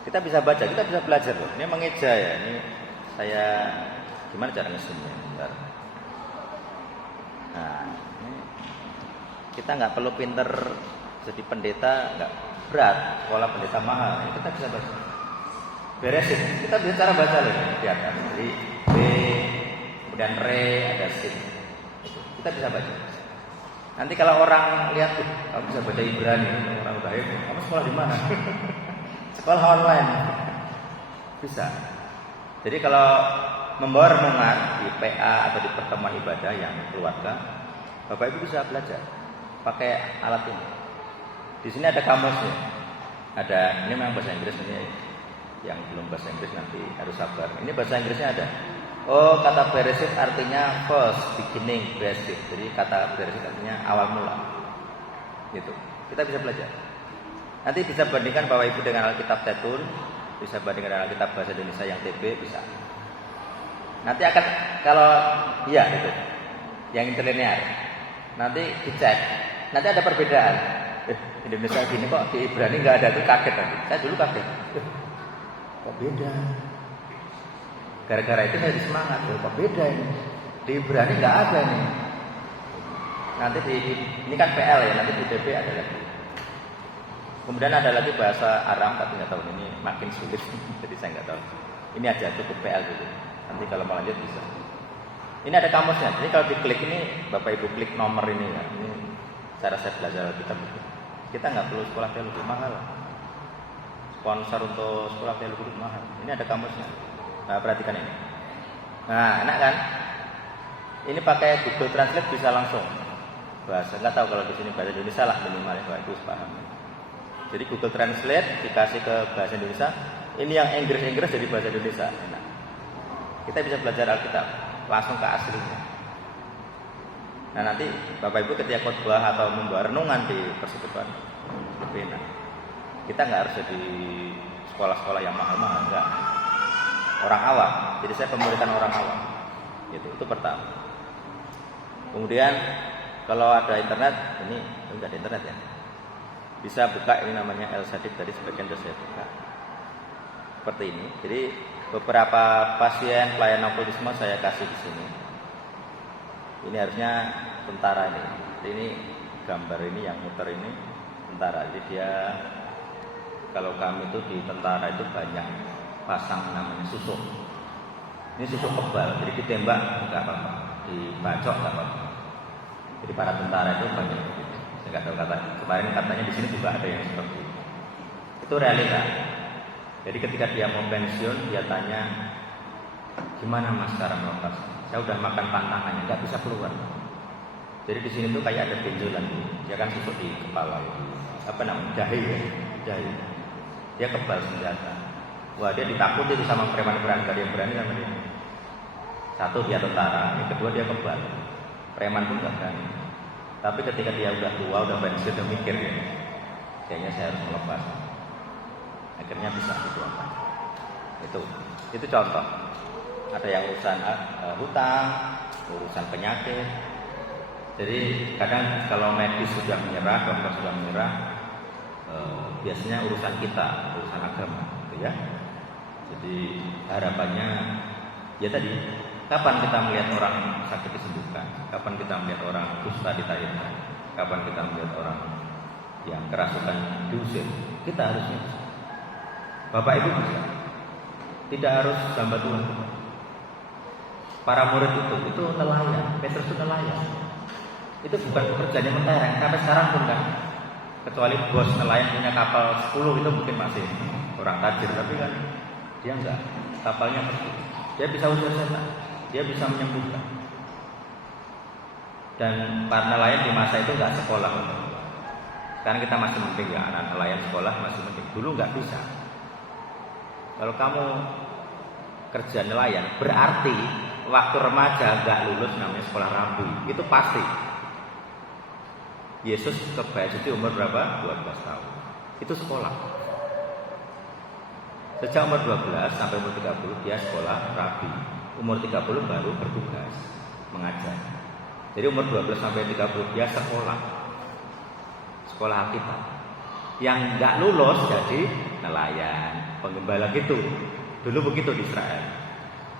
Kita bisa baca, kita bisa belajar loh. Ini mengeja ya, ini Saya gimana cara ngezoomnya? Bentar. Nah, ini kita nggak perlu pinter jadi pendeta, nggak berat. Sekolah pendeta mahal, kita bisa baca. Beresin, kita bisa cara baca loh di atas. Jadi B, kemudian re, ada sin. Kita bisa baca. Nanti kalau orang lihat, kamu bisa baca Ibrani, orang udah hebat. Kamu sekolah di mana? Sekolah online. Bisa. Jadi kalau membawa renungan di PA atau di pertemuan ibadah yang keluarga, Bapak Ibu bisa belajar pakai alat ini. Di sini ada kamusnya. Ada, ini memang bahasa Inggris ini. Yang belum bahasa Inggris nanti harus sabar. Ini bahasa Inggrisnya ada. Oh, kata Bereshit artinya first, beginning, Bereshit. Jadi kata Bereshit artinya awal mula. Gitu. Kita bisa belajar. Nanti bisa bandingkan Bapak Ibu dengan Alkitab Tetun, bisa bandingkan dengan Alkitab bahasa Indonesia yang TB, bisa. Nanti akan kalau iya itu, yang interlinear. Nanti dicek. Nanti ada perbedaan. Indonesia gini kok di Ibrani nggak ada, tuh kaget nanti. Saya dulu kaget. Kok beda? Gara-gara itu saya semangat. Kok beda ini? Di Ibrani nggak ada nih. Nanti ini kan PL ya, nanti di TB ada lagi. Kemudian ada lagi bahasa Aram, tapi nggak tahu ini makin sulit, jadi saya nggak tahu. Ini aja cukup PL dulu. Nanti kalau mau lanjut bisa. Ini ada kamusnya. Jadi kalau diklik ini, Bapak Ibu klik nomor ini ya. Ini cara saya belajar kita nggak perlu sekolah teologi mahal. Sponsor untuk sekolah teologi mahal. Ini ada kamusnya. Nah, perhatikan ini. Nah, enak kan? Ini pakai Google Translate bisa langsung. Bahasa nggak tahu kalau di sini bahasa Indonesia lah minimal ya, Bapak Ibu paham. Jadi Google Translate dikasih ke bahasa Indonesia. Ini yang Inggris jadi bahasa Indonesia. Enak. Kita bisa belajar Alkitab langsung ke aslinya. Nah nanti Bapak Ibu ketika khotbah atau membawa renungan di persekutuan lebih enak. Kita nggak harus jadi sekolah-sekolah yang mahal-mahal, enggak. Orang awam. Jadi saya pemuridan orang awam. Gitu. Itu pertama. Kemudian kalau ada internet, ini enggak ada internet ya. Bisa buka ini namanya El Sadik, tadi sebagian sudah saya buka. Seperti ini. Jadi beberapa pasien pelayanan okkultisme saya kasih di sini. Ini harusnya tentara ini. Jadi ini gambar ini yang muter ini tentara. Jadi dia kalau kami itu di tentara itu banyak pasang namanya susuk. Ini susuk kebal. Jadi ditembak enggak apa-apa, dibacok enggak apa-apa. Jadi para tentara itu banyak begitu. Saya nggak tahu kemarin katanya di sini juga ada yang seperti itu. Itu realita. Jadi ketika dia mau pensiun, dia tanya, gimana mas cara melepas? Saya udah makan pantangannya, nggak bisa keluar. Jadi di sini tuh kayak ada benjolan, dia kan susuk di kepala, apa namanya, jahe ya, jahe. Dia kebal senjata. Wah dia ditakuti itu sama preman-preman, gak ada yang berani sama dia. Satu dia tentara, yang kedua dia kebal. Preman pun nggak berani. Tapi ketika dia udah tua, udah pensiun, udah mikir ya, kayaknya saya harus melepas. Akhirnya bisa dikeluarkan. Itu contoh. Ada yang urusan hutang, urusan penyakit. Jadi kadang kalau medis sudah menyerah, dokter sudah menyerah, biasanya urusan kita, urusan agama, gitu ya. Jadi harapannya ya tadi, kapan kita melihat orang sakit disembuhkan, kapan kita melihat orang kusta ditayarkan, kapan kita melihat orang yang kerasukan diusir, kita harusnya bisa. Bapak Ibu bisa. Tidak harus hamba Tuhan. Para murid itu nelayan. Petrus itu nelayan. Itu bukan pekerjaannya mentereng. Sampai sekarang pun kan. Kecuali bos nelayan punya kapal 10 itu mungkin masih orang tajir. Tapi kan dia enggak. Kapalnya kecil. Dia bisa usir setan. Dia bisa menyembuhkan. Dan para nelayan di masa itu enggak sekolah. Sekarang kita masih penting ya. Anak nelayan sekolah masih penting. Dulu enggak bisa. Kalau kamu kerja nelayan, berarti waktu remaja gak lulus namanya sekolah rabi. Itu pasti. Yesus ke Basuki umur berapa? 12 tahun. Itu sekolah. Sejak umur 12 sampai umur 30 dia sekolah rabi. Umur 30 baru bertugas mengajar. Jadi umur 12 sampai 30 dia sekolah. Sekolah Alkitab. Yang gak lulus jadi nelayan, penggembala gitu. Dulu begitu di Israel.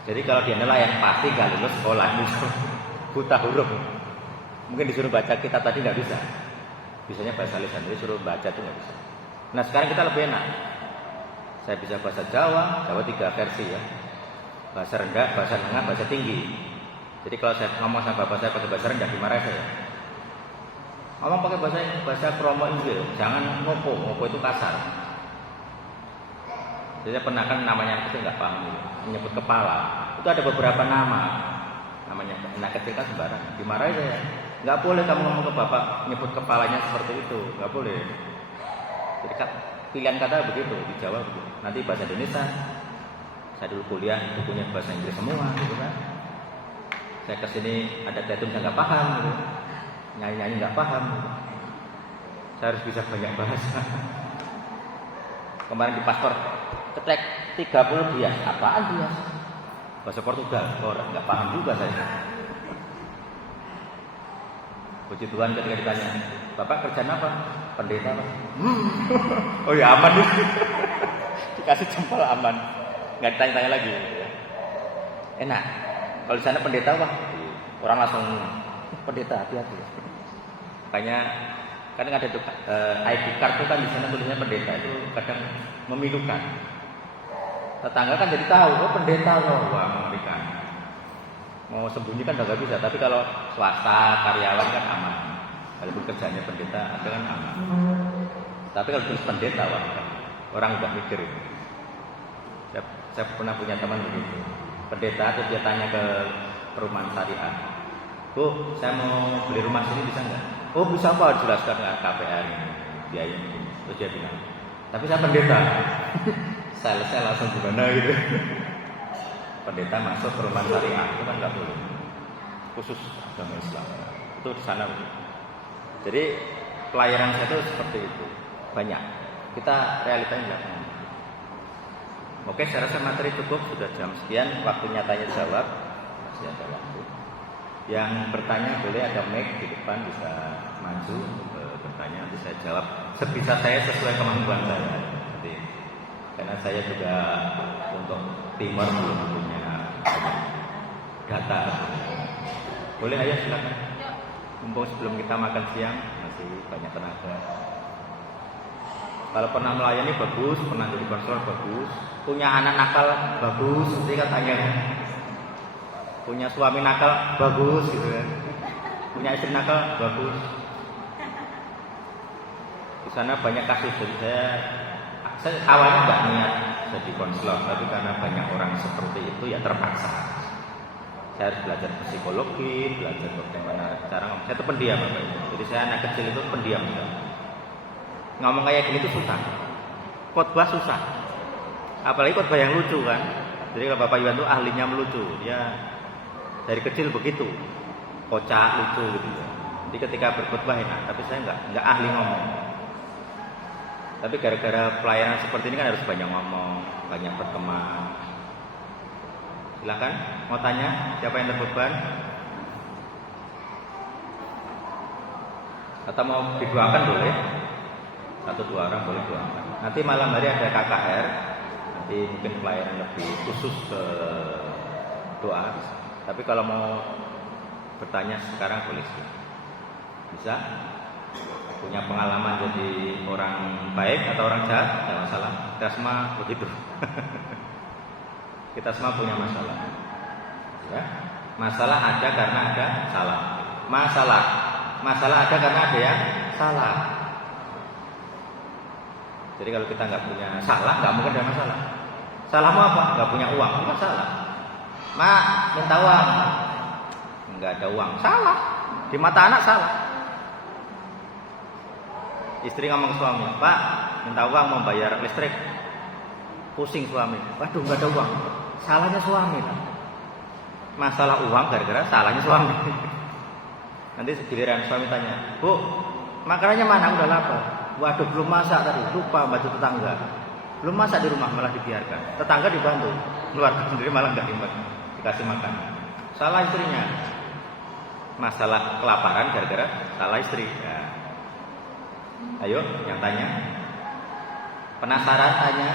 Jadi kalau dia nelayan pasti nggak lulus sekolah itu buta huruf. Mungkin disuruh baca kitab tadi nggak bisa. Bisanya bahasa lisan, jadi suruh baca itu nggak bisa. Nah sekarang kita lebih enak. Saya bisa bahasa Jawa 3 versi ya. Bahasa rendah, bahasa tengah, bahasa tinggi. Jadi kalau saya ngomong sama bapak saya pakai bahasa rendah, dimarahi saya. Ngomong pakai bahasa kromo Inggil, jangan ngopo itu kasar. Jadi saya pernah kan namanya kecil nggak paham gitu. Menyebut kepala, itu ada beberapa nama. Namanya anak kecil kan sembarangan, dimarahi saya. Nggak boleh kamu ngomong ke bapak nyebut kepalanya seperti itu, nggak boleh. Jadi pilihan kata begitu di Jawa begitu. Nanti bahasa Indonesia, saya dulu kuliah bukunya bahasa Inggris semua, gitu kan. Saya kesini ada tetum saya nggak paham, gitu. Nyanyi nggak paham. Gitu. Saya harus bisa banyak bahasa. Kemarin di paspor ketek 30 dia, apaan dia? Bahasa Portugal, orang nggak paham juga saya. Puji Tuhan ketika ditanya, Bapak kerjaan apa? Pendeta Pak. Oh ya aman nih. Dikasih jempol aman. Nggak ditanya-tanya lagi. Enak. Kalau di sana pendeta Pak, orang langsung pendeta hati-hati. Makanya kadang ada ID card itu kan di sana tulisnya pendeta itu kadang memilukan. Tetangga kan jadi tahu, oh pendeta loh, wah mengerikan. Mau sembunyi kan nggak bisa, tapi kalau swasta karyawan kan aman. Walaupun kerjanya pendeta, ada kan aman. Tapi kalau tulis pendeta, wah, orang udah mikir itu. Saya pernah punya teman begitu, pendeta, terus dia tanya ke perumahan syariah, Bu, saya mau beli rumah sini bisa nggak? Oh bisa Pak, jelaskan nggak KPR biaya ini. Terus dia bilang, tapi saya pendeta. Saya langsung gimana gitu. Pendeta masuk perumahan syariah itu kan nggak boleh, khusus agama Islam itu di sana. Jadi pelayanan saya itu seperti itu banyak. Kita realitanya nggak. Oke, saya rasa materi cukup, sudah jam sekian, waktunya tanya jawab, masih ada waktu. Yang bertanya boleh ada mic di depan, bisa maju untuk bertanya, nanti saya jawab sebisa saya sesuai kemampuan saya. Jadi, karena saya juga untuk timur belum punya data. Boleh ayah silakan. Mumpung sebelum kita makan siang masih banyak tenaga. Kalau pernah melayani bagus, pernah jadi konselor bagus, punya anak nakal bagus, seperti katanya. Punya suami nakal bagus gitu kan. Punya istri nakal bagus. Di sana banyak kasus, jadi saya awalnya nggak niat jadi konselor, tapi karena banyak orang seperti itu ya terpaksa. Saya harus belajar psikologi, belajar bagaimana cara ngomong. Saya itu pendiam Bapak Ibu. Jadi saya anak kecil itu pendiam. Ngomong kayak gini itu susah. Khotbah susah. Apalagi khotbah yang lucu kan. Jadi kalau Bapak Iwan itu ahlinya melucu. Dia dari kecil begitu. Kocak, lucu gitu ya. Jadi ketika berkhotbah enak, tapi saya nggak ahli ngomong. Tapi gara-gara pelayanan seperti ini kan harus banyak ngomong, banyak berteman. Silakan, mau tanya siapa yang terbeban? Atau mau didoakan boleh? 1-2 orang boleh doakan. Nanti malam hari ada KKR, nanti mungkin pelayanan lebih khusus ke doa. Tapi kalau mau bertanya sekarang boleh sih. Bisa? Punya pengalaman jadi orang baik atau orang jahat, tidak masalah. Kita semua begitu. Kita semua punya masalah. Ya. Masalah ada karena ada salah. Masalah ada karena ada yang salah. Jadi kalau kita nggak punya salah, nggak mungkin ada masalah. Salahmu apa? Nggak punya uang, itu masalah. Mak, minta uang. Nggak ada uang, salah. Di mata anak salah. Istri ngomong ke suami, Pak, minta uang mau bayar listrik. Pusing suami, waduh nggak ada uang. Salahnya suami. Masalah uang gara-gara salahnya suami. Nanti giliran suami tanya, Bu, makanannya mana? Udah lapar. Waduh belum masak tadi, lupa bantu tetangga. Belum masak di rumah malah dibiarkan. Tetangga dibantu, keluarga sendiri malah nggak dikasih makan. Salah istrinya. Masalah kelaparan gara-gara salah istri. Ya. Ayo, yang tanya. Penasaran tanya.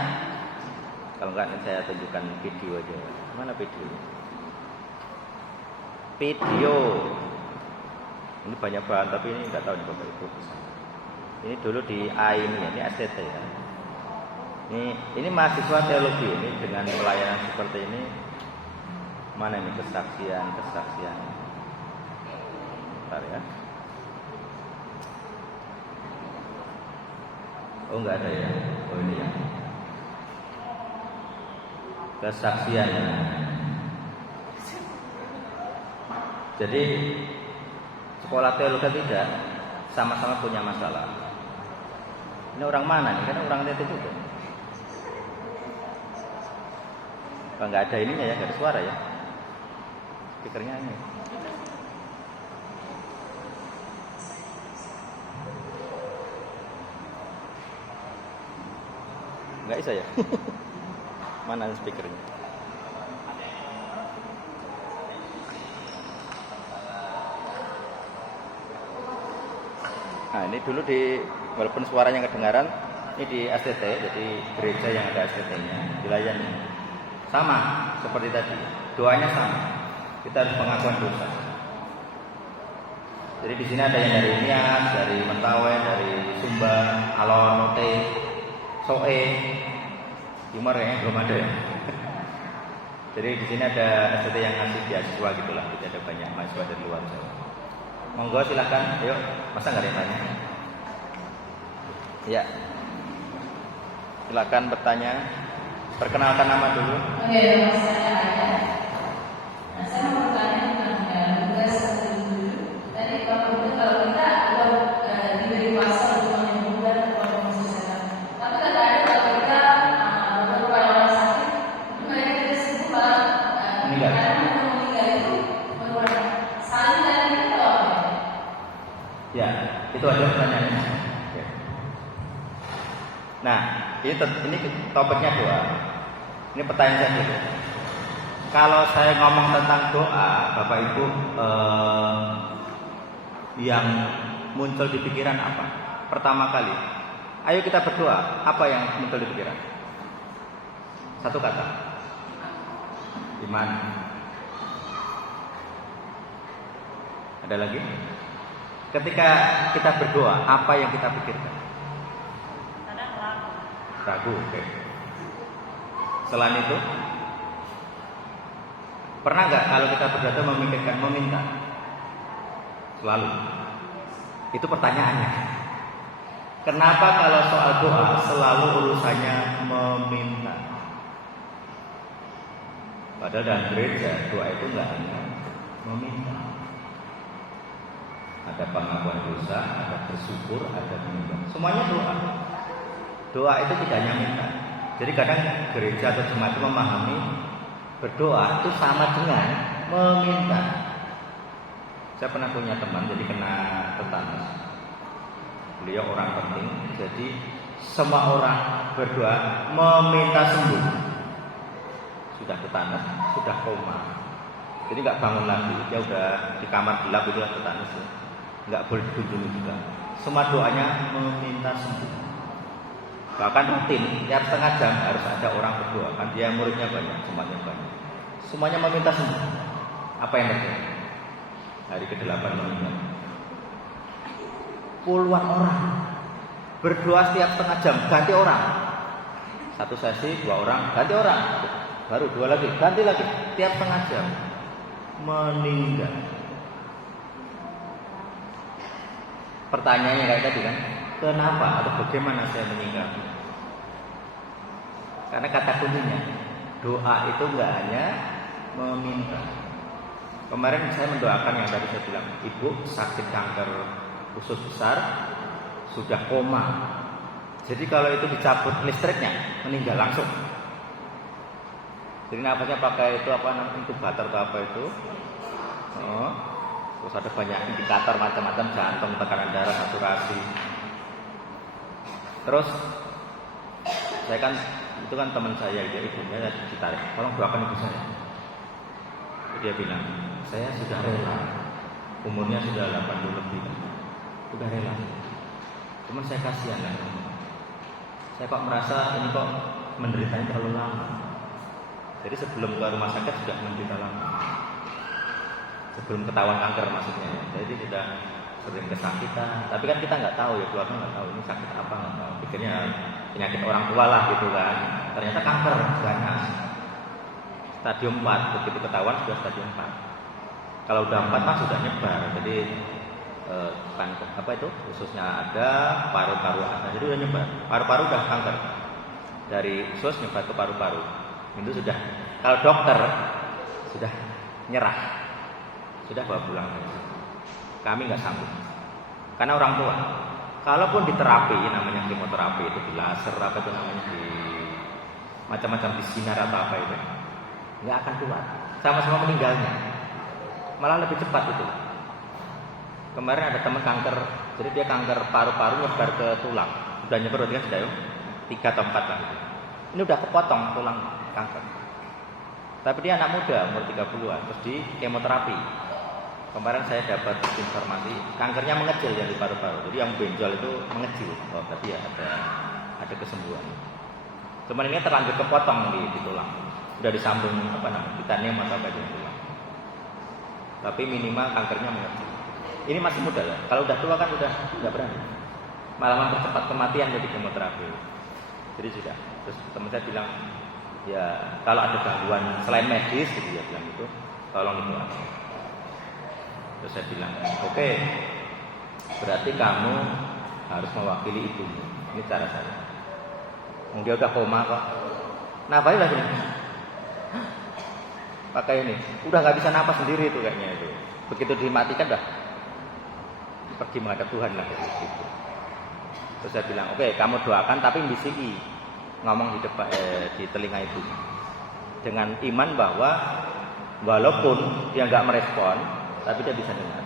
Kalau enggak nanti saya tunjukkan video aja. Mana video? Video. Ini banyak bahan tapi ini enggak tahu nih Bapak Ibu. Ini dulu di A ini STT ya. Ini mahasiswa teologi ini dengan pelayanan seperti ini. Mana ini kesaksian. Bentar ya. Oh enggak ada ya. Oh ini ya. Kesaksian. Jadi sekolah teologi tidak sama-sama punya masalah. Ini orang mana nih? Kan orang TT juga. Kalau nggak ada ininya ya, nggak ada suara ya. Speakernya ini. Nggak bisa ya. Mana speakernya? Nah ini dulu walaupun suaranya kedengaran, ini di STT, jadi gereja yang ada STT-nya dilayani. Sama seperti tadi, doanya sama. Kita harus pengakuan dosa. Jadi di sini ada yang dari Nias, dari Mentawai, dari Sumba, Alor, Note, Soe, Timur kayaknya belum ada ya. Jadi di sini ada STT yang ngasih beasiswa gitulah, tidak ada banyak mahasiswa dari luar Jawa. Monggo silakan, ayo, masa nggak ada yang tanya? Ya, silakan bertanya. Perkenalkan nama dulu. Oke, nama saya Aya. Nah, saya mau bertanya tentang tugas satu dulu. Tadi Pak Guru, kalau kita diberi kuasa untuk menyembuhkan atau memselesaikan. Tapi kadang-kadang kalau kita beberapa orang sakit, mereka tidak sembuh malah kadang meninggal itu merupakan salin dan itu apa? Ya, itu aja pertanyaannya. Oke. Nah, ini topiknya doa. Ini pertanyaan saya dulu. Kalau saya ngomong tentang doa, Bapak Ibu yang muncul di pikiran apa? Pertama kali, ayo kita berdoa. Apa yang muncul di pikiran? Satu kata. Iman. Ada lagi? Ketika kita berdoa, apa yang kita pikirkan? Ragu, oke. Selain itu, pernah nggak kalau kita berdoa memikirkan meminta? Selalu. Itu pertanyaannya. Kenapa kalau soal doa selalu urusannya meminta? Padahal dalam gereja doa itu nggak hanya meminta. Ada pengakuan dosa, ada bersyukur, ada menyembah. Semuanya doa. Doa itu tidak hanya minta. Jadi kadang gereja atau jemaat itu memahami berdoa itu sama dengan meminta. Saya pernah punya teman jadi kena tetanus. Beliau orang penting, jadi semua orang berdoa meminta sembuh. Sudah tetanus, sudah koma. Jadi nggak bangun lagi, dia udah di kamar gelap itu tetanus. Nggak boleh dikunjungi juga. Semua doanya meminta sembuh. Bahkan rutin, tiap setengah jam harus ada orang berdoa. Kan dia muridnya banyak, jemaatnya banyak. Semuanya meminta sembuh. Apa yang terjadi? Hari ke-8 meninggal. Puluhan orang berdoa setiap setengah jam, ganti orang. Satu sesi, 2 orang, ganti orang. Baru 2 lagi, ganti lagi. Tiap setengah jam meninggal. Pertanyaannya kayak tadi kan, kenapa atau bagaimana saya meninggal? Karena kata kuncinya doa itu enggak hanya meminta. Kemarin saya mendoakan yang tadi saya bilang, ibu sakit kanker usus besar, sudah koma. Jadi kalau itu dicabut listriknya, meninggal langsung. Jadi nafasnya pakai itu apa namanya, inkubator atau apa itu. Oh. Terus ada banyak indikator macam-macam, jantung, tekanan darah, saturasi. Terus saya kan itu kan teman saya, dia ibunya ditarik, tolong doakan ibu saya. Dia bilang, saya sudah rela, umurnya sudah 80 lebih, sudah rela. Cuman saya kasihan kan, saya kok merasa ini kok menderitanya terlalu lama. Jadi sebelum ke rumah sakit sudah menderita lama. Sebelum ketahuan kanker maksudnya. Jadi sudah sering kesakitan. Tapi kan kita nggak tahu ya, keluarga nggak tahu ini sakit apa, nggak tahu. Pikirnya penyakit orang tua lah gitu kan. Ternyata kanker ganas. Stadium 4, begitu ketahuan sudah stadium 4. Kalau udah 4 mah sudah nyebar. Jadi kan apa itu ususnya ada, paru-paru ada, jadi udah nyebar. Paru-paru udah kanker. Dari usus nyebar ke paru-paru. Itu sudah, kalau dokter sudah nyerah, sudah bawa pulang. Kami nggak sanggup, karena orang tua. Kalaupun diterapi, namanya kemoterapi itu di laser apa itu namanya di macam-macam di sinar atau apa itu, nggak akan kuat. Sama-sama meninggalnya, malah lebih cepat itu. Kemarin ada teman kanker, jadi dia kanker paru-paru nyebar ke tulang, udah nyebar berarti kan sudah 3 atau 4 lah. Ini udah kepotong tulang kanker. Tapi dia anak muda, umur 30-an, terus di kemoterapi. Kemarin saya dapat informasi, kankernya mengecil yang di paru-paru. Jadi yang benjol itu mengecil. Oh, berarti ya ada kesembuhan. Cuman ini terlanjur kepotong di tulang. Udah disambung apa namanya? Titanium atau apa di tulang. Tapi minimal kankernya mengecil. Ini masih muda lah. Kalau udah tua kan udah nggak berani. Malah mempercepat kematian dari kemoterapi. Jadi sudah. Terus teman saya bilang, ya kalau ada gangguan selain medis, gitu ya bilang itu, tolong itu aja. Terus saya bilang, oke, berarti kamu harus mewakili ibumu. Ini cara saya. Dia udah koma kok. Napain lagi? Pakai ini, udah nggak bisa napas sendiri itu kayaknya itu. Begitu dimatikan dah pergi menghadap Tuhan lah gitu. Terus saya bilang, oke, kamu doakan tapi bisiki, ngomong di depan di telinga ibu dengan iman bahwa walaupun dia nggak merespon, tapi dia bisa dengar.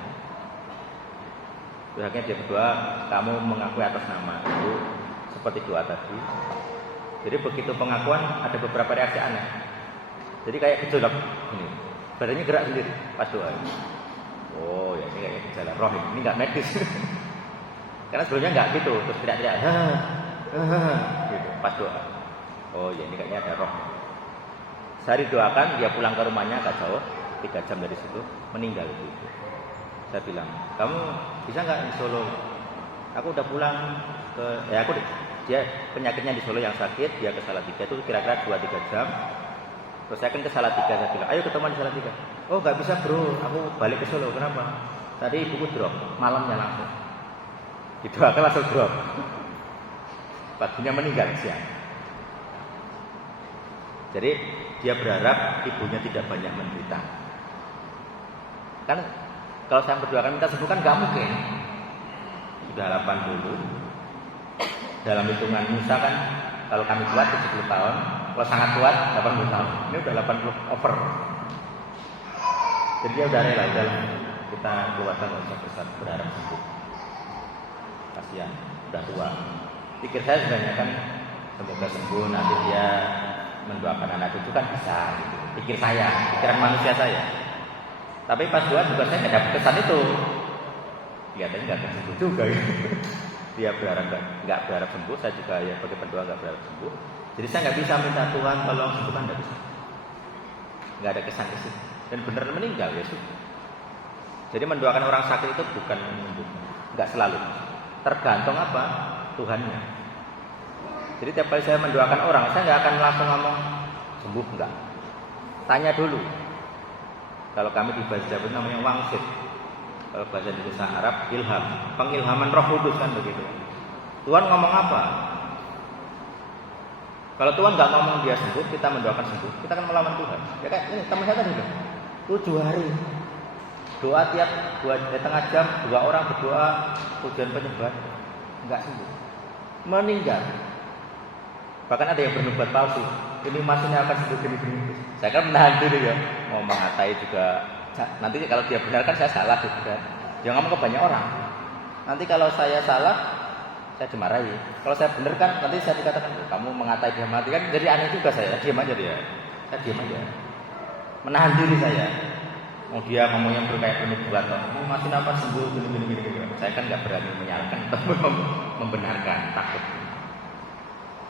Terus akhirnya dia berdoa, kamu mengakui atas nama ibu seperti doa tadi. Jadi begitu pengakuan ada beberapa reaksi aneh. Jadi kayak gejolak ini, badannya gerak sendiri pas doa. Oh ya, ini kayak gejala roh ini nggak medis. Karena sebelumnya nggak gitu, terus tidak-tidak gitu pas doa. Oh ya, ini kayaknya ada roh. Sehari doakan, dia pulang ke rumahnya agak jauh, 3 jam dari situ meninggal gitu. Saya bilang, kamu bisa nggak di Solo? Aku udah pulang dia penyakitnya di Solo yang sakit, dia ke Salatiga itu kira-kira 2-3 jam. Terus saya kan ke Salatiga, saya bilang, ayo ketemuan di Salatiga. Oh nggak bisa bro, aku balik ke Solo. Kenapa? Tadi ibuku drop, malamnya langsung. Didoakan langsung drop. Paginya meninggal siang. Jadi dia berharap ibunya tidak banyak menderita. Kan kalau saya berdoakan minta sembuh kan nggak mungkin. Sudah 80. Dalam hitungan Musa kan kalau kami kuat 70 tahun, kalau sangat kuat 80 tahun. Ini udah 80 over. Jadi dia udah rela, kita keluarga nggak usah besar berharap sembuh. Kasihan, udah tua. Pikir saya sebenarnya kan semoga sembuh, nanti dia mendoakan anak cucu kan bisa. Gitu. Pikir saya, pikiran manusia saya. Tapi pas doa juga saya nggak dapat kesan itu. Kelihatannya nggak akan sembuh juga. Gitu. Dia berharap nggak berharap sembuh, saya juga ya sebagai pendoa nggak berharap sembuh. Jadi saya nggak bisa minta Tuhan tolong sembuhkan, nggak bisa. Nggak ada kesan-kesan. Dan benar meninggal ya sudah. Jadi mendoakan orang sakit itu bukan menyembuhkan, nggak selalu. Tergantung apa Tuhannya. Jadi tiap kali saya mendoakan orang, saya nggak akan langsung ngomong sembuh enggak. Tanya dulu. Kalau kami di bahasa Jawa namanya wangsit. Kalau bahasa Indonesia Arab ilham, pengilhaman Roh Kudus kan begitu. Tuhan ngomong apa? Kalau Tuhan nggak ngomong dia sembuh, kita mendoakan sembuh, kita akan melawan Tuhan. Ya kan ini teman saya tadi 7 hari doa tiap 2,5 jam, 2 orang berdoa tujuan penyembahan nggak sembuh, meninggal. Bahkan ada yang bernubuat palsu. Ini maksudnya akan sembuh gini-gini. Saya kan menahan diri ya, mau mengatai juga. Nanti kalau dia benar kan saya salah gitu kan. Dia ngomong ke banyak orang. Nanti kalau saya salah, saya dimarahi. Kalau saya benar kan, nanti saya dikatakan kamu mengatai dia mati kan. Jadi aneh juga saya. Diam aja dia. Saya diam aja. Menahan diri saya. Mau dia ngomong yang berkait penubuat, mau masih apa sembuh gini. Saya kan nggak berani menyalahkan atau membenarkan, takut.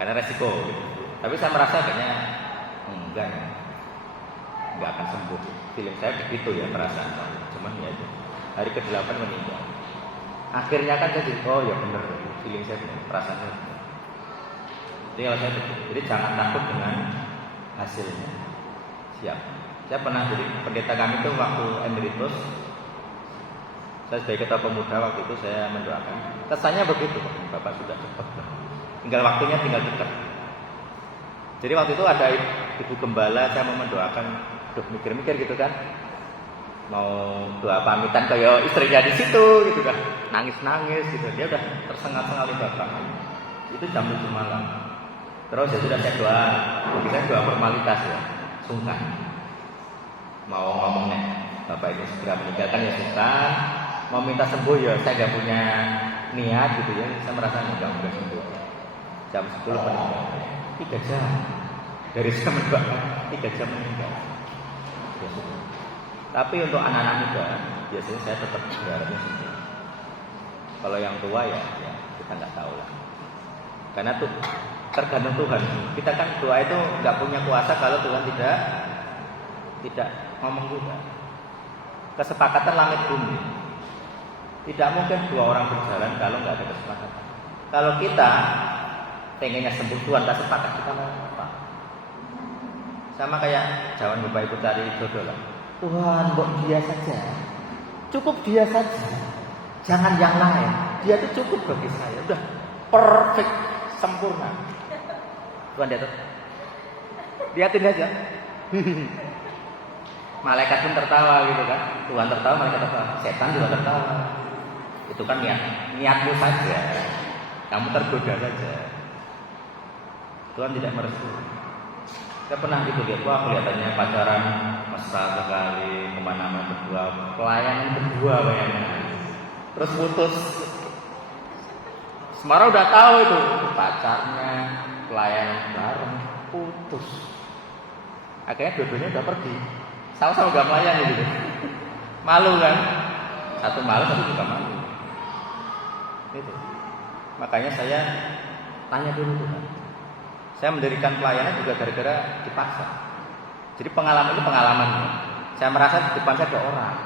Karena resiko. Gitu. Tapi saya merasa kayaknya enggak akan sembuh. Feeling saya begitu ya perasaan saya. Cuman ya itu hari ke-8 meninggal. Akhirnya kan jadi oh ya benar, feeling saya benar, perasaan saya benar. Jadi kalau saya begitu, jadi jangan takut dengan hasilnya. Siap. Saya pernah jadi pendeta kami itu waktu emeritus. Saya sebagai ketua pemuda waktu itu saya mendoakan. Kesannya begitu, Bapak sudah cepat. Tinggal waktunya tinggal dekat. Jadi waktu itu ada ibu gembala, saya mau mendoakan, mikir-mikir gitu kan, mau doa pamitan kayak istrinya di situ gitu kan, nangis-nangis gitu, dia udah tersengal-sengal di Bapak. Itu jam 7 malam. Terus ya sudah saya doa, bagi saya doa formalitas ya, sungkan. Mau ngomongnya, Bapak ini segera meninggalkan ya sungkan. Mau minta sembuh ya saya nggak punya niat gitu ya, saya merasa nggak mudah sembuh. Jam 10 meninggal, 3 jam dari saya mendoakan 3 jam meninggal. Ya, tapi untuk anak-anak muda biasanya saya tetap berharapnya sembuh. Kalau yang tua ya kita nggak tahu lah. Karena tuh tergantung Tuhan. Kita kan doa itu nggak punya kuasa kalau Tuhan tidak ngomong juga. Kesepakatan langit bumi. Tidak mungkin 2 orang berjalan kalau nggak ada kesepakatan. Kalau kita pengennya sembuh, Tuhan tak sepakat, kita mau apa? Sama kayak jawaban Bapak Ibu cari jodoh lah. Tuhan, kok dia saja, cukup dia saja, jangan yang lain. Dia itu cukup bagi saya, udah perfect, sempurna. Tuhan lihatin aja. Malaikat pun tertawa gitu kan. Tuhan tertawa, malaikat tertawa, setan juga tertawa. Itu kan niatmu saja. Kamu tergoda saja. Tuhan tidak merestui. Saya pernah gitu lihat, wah kelihatannya pacaran mesra sekali, kemana-mana berdua, pelayanan berdua bayangnya. Terus putus. Semara udah tahu itu pacarnya, pelayanan bareng, putus. Akhirnya dua-duanya udah pergi. Sama-sama gak melayani gitu. Malu kan? Satu malu, satu juga malu. Itu. Makanya saya tanya dulu Tuhan. Saya mendirikan pelayanan juga gara-gara dipaksa. Jadi pengalaman itu pengalaman. Saya merasa di depan saya ada orang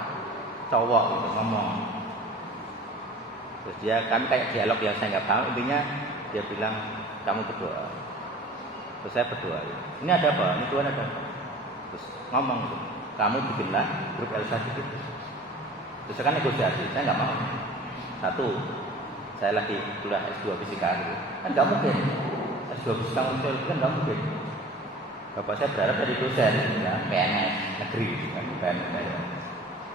cowok gitu ngomong. Terus kami kayak dialog yang saya nggak tahu. Intinya dia bilang kamu berdoa. Terus saya berdoa. Ini ada apa? Ini Tuhan ada apa? Terus ngomong gitu. Kamu bikinlah grup Elsa gitu. Terus saya kan negosiasi. Saya nggak mau. Satu, saya lagi kuliah S2 fisika gitu. Kan nggak mungkin. S2 fisika muncul kan nggak mungkin. Bapak saya berharap dari dosen, ya, PNS negeri, kan PNS.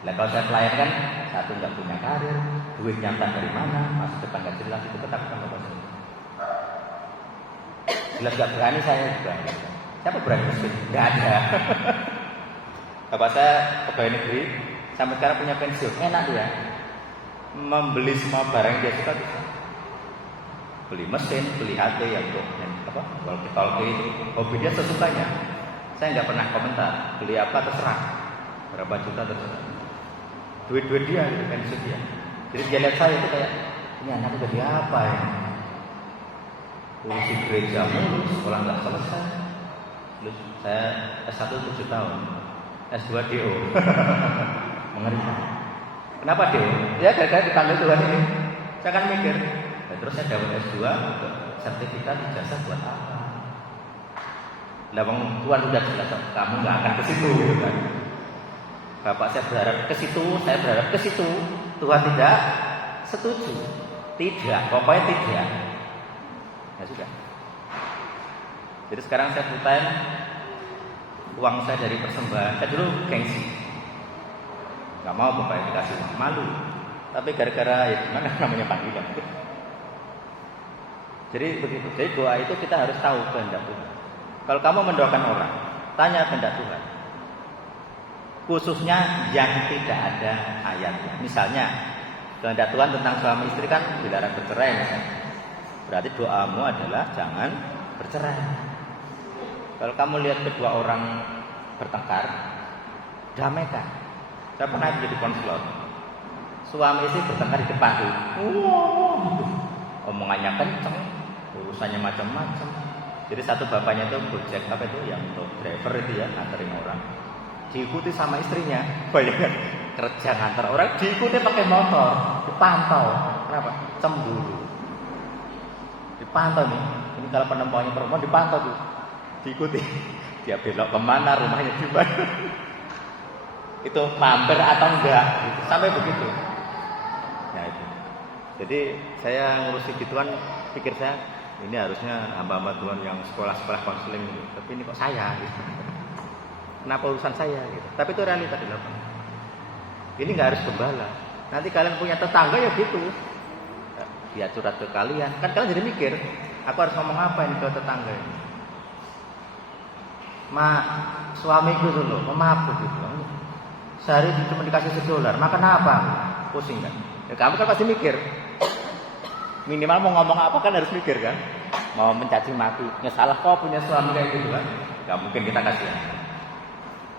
Nah kalau saya pelayan kan, satu nggak punya karir, duit nyata dari mana, masa depan nggak jelas, itu ketakutan bapak saya. Jelas nggak berani saya juga. Siapa berani miskin? Nggak ada. Bapak saya pegawai negeri, sampai sekarang punya pensiun, enak dia. Membeli semua barang yang dia suka bisa. Beli mesin, beli HP yang untuk walkie-talkie, hobi dia sesukanya. Saya nggak pernah komentar, beli apa terserah, berapa juta terserah. Duit-duit dia, pensiun dia. Jadi dia lihat saya itu kayak, ini anak udah jadi apa ya? Urusi gereja mulu, sekolah nggak selesai. Terus saya S1 7 tahun, S2 DO. Mengerikan. Kenapa DO? Ya gara-gara dipanggil Tuhan ini. Saya kan mikir. Dan terus saya dapat S2, sertifikat ijazah buat apa? Lah Tuhan sudah jelas, kamu nggak akan ke situ, gitu kan? Bapak saya berharap ke situ, saya berharap ke situ. Tuhan tidak setuju, tidak, pokoknya tidak. Ya sudah. Jadi sekarang saya full time, uang saya dari persembahan. Saya dulu gengsi, nggak mau bapak dikasih uang, malu. Tapi gara-gara ya gimana namanya panggilan. Jadi begitu. Jadi doa itu kita harus tahu kehendak Tuhan. Kalau kamu mendoakan orang, tanya kehendak Tuhan. Khususnya yang tidak ada ayatnya. Misalnya kehendak Tuhan tentang suami istri kan dilarang bercerai misalnya. Berarti doamu adalah jangan bercerai. Kalau kamu lihat kedua orang bertengkar, damaikan. Saya pernah jadi konselor. Suami istri bertengkar di depan tuh. Omongannya kenceng, urusannya macam-macam. Jadi satu bapaknya itu Gojek apa itu yang untuk driver itu ya, nganterin orang. Diikuti sama istrinya. Bayangkan kerja ngantar orang diikuti pakai motor, dipantau. Kenapa? Cemburu. Dipantau nih. Ini kalau penumpangnya perempuan dipantau tuh. Diikuti. Dia belok kemana, rumahnya di mana. Itu mampir atau enggak gitu. Sampai begitu. Nah itu. Jadi saya ngurusi gituan, pikir saya ini harusnya hamba-hamba Tuhan yang sekolah-sekolah konseling gitu. Tapi ini kok saya gitu. Kenapa urusan saya gitu. Tapi itu realita di lapangan. Ini nggak harus gembala. Nanti kalian punya tetangga ya gitu. Dia curhat ke kalian. Kan kalian jadi mikir, aku harus ngomong apa ini ke tetangga ini. Suamiku dulu memabuk gitu. Sehari cuma dikasih $1, makan apa? Pusing kan? Ya, kamu kan pasti mikir. Minimal mau ngomong apa kan harus mikir kan? Mau mencaci maki, ya salah kok punya suami kayak gitu kan? Gak mungkin kita kasih.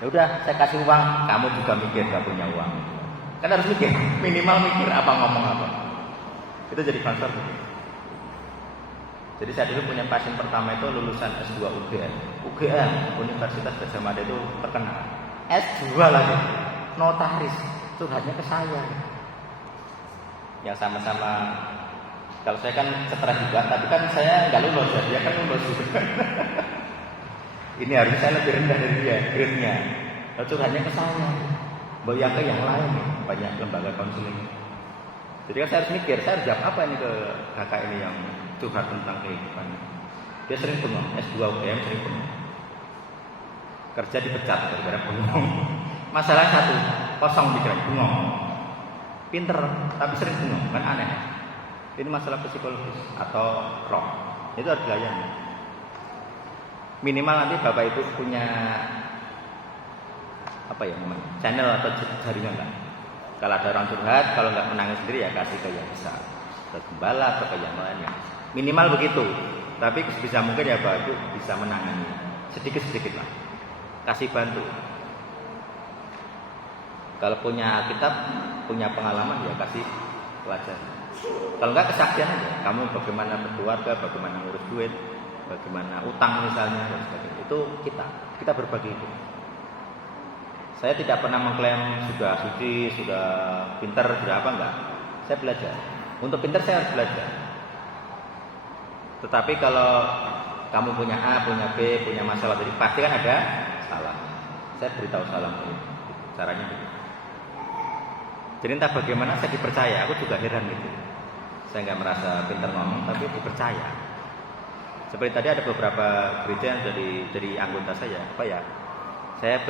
Ya udah, saya kasih uang, kamu juga mikir gak punya uang. Kan harus mikir, minimal mikir apa ngomong apa. Itu jadi konsep. Jadi saya dulu punya pasien pertama itu lulusan S2 UGM. UGM, Universitas Gadjah Mada itu terkenal. S2 lagi, notaris, curhatnya ke saya. Yang sama-sama, kalau saya kan setelah juga, tapi kan saya nggak lulus ya, dia kan lulus gitu. Ini harusnya saya lebih rendah dari dia, grade-nya. Lalu curhatnya ke saya, yang ke yang lain, banyak lembaga konseling. Jadi kan saya harus mikir, saya harus jawab apa ini ke kakak ini yang curhat tentang kehidupannya. Dia sering bengong, S2 UGM sering bengong. Kerja dipecat gara-gara bengong. Masalah satu, kosong pikiran, bengong. Pinter, tapi sering bengong, kan aneh. Ini masalah psikologis atau roh. Itu harus dilayani. Minimal nanti bapak itu punya apa ya namanya, channel atau jaringan lah. Kalau ada orang curhat, kalau nggak menangis sendiri ya kasih ke yang besar, ke gembala atau ke yang lainnya. Minimal begitu. Tapi sebisa mungkin ya bapak itu bisa menangani sedikit-sedikit lah. Kasih bantu. Kalau punya kitab, punya pengalaman ya kasih pelajaran. Kalau enggak kesaksian aja. Kamu bagaimana berkeluarga, bagaimana ngurus duit, bagaimana utang misalnya dan sebagainya. Itu kita berbagi itu. Saya tidak pernah mengklaim sudah suci, sudah pintar, sudah apa enggak. Saya belajar. Untuk pintar saya harus belajar. Tetapi kalau kamu punya A, punya B, punya masalah, jadi pasti kan ada salah. Saya beritahu salah itu. Caranya begitu. Jadi entah bagaimana saya dipercaya, aku juga heran gitu. Saya nggak merasa pintar ngomong, tapi dipercaya. Seperti tadi ada beberapa gereja yang dari anggota saya, apa ya? Saya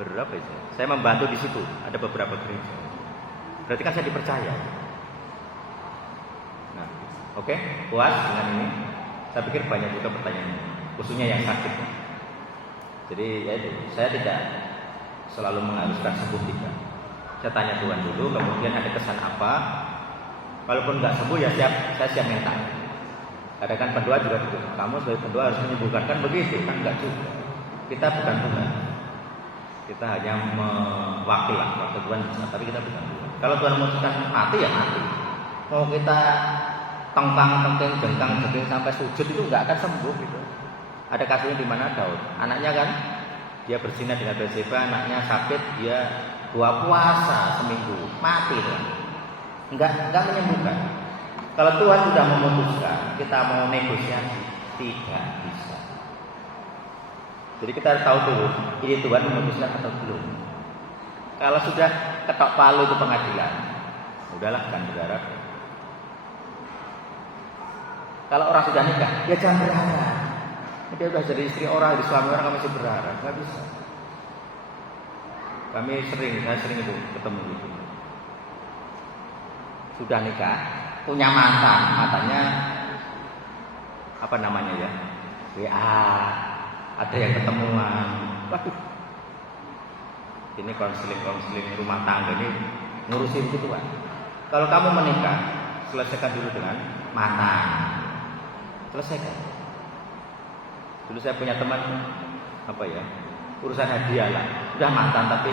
berapa itu? Saya membantu di situ. Ada beberapa gereja. Berarti kan saya dipercaya. Nah, oke, puas dengan ini. Saya pikir banyak juga pertanyaan, khususnya yang sakit. Jadi ya itu, saya tidak selalu mengharuskan sembuh tidak. Saya tanya Tuhan dulu, kemudian ada kesan apa. Kalaupun nggak sembuh ya saya siap minta. Kadang-kadang pendoa juga begitu. Kamu sebagai pendoa harus menyembuhkan, kan begitu, kan enggak juga. Kita bukan Tuhan. Kita hanya mewakil lah, waktu Tuhan bisa, tapi kita bukan Tuhan. Kalau Tuhan memutuskan mati ya mati. Mau kita tengkang-tengking, jengkang-jengking sampai sujud itu nggak akan sembuh gitu. Ada kasusnya di mana Daud, anaknya kan dia berzina dengan Batseba, anaknya sakit, dia puasa seminggu, mati tuh. Enggak menyembuhkan. Kalau Tuhan sudah memutuskan, kita mau negosiasi, tidak bisa. Jadi kita harus tahu dulu, ini Tuhan memutuskan atau belum. Kalau sudah ketok palu itu pengadilan, udahlah jangan berharap. Kalau orang sudah nikah, ya jangan berharap. Dia sudah jadi istri orang, jadi suami orang, masih berharap, nggak bisa. Saya sering itu ketemu gitu. Sudah nikah, punya mantannya apa namanya ya, WA, ada yang ketemuan. Waduh, ini konseling rumah tangga ini ngurusin gitu kan. Kalau kamu menikah, selesaikan dulu dengan mantan, selesaikan. Dulu saya punya teman apa ya, urusan hadiah lah, udah mantan tapi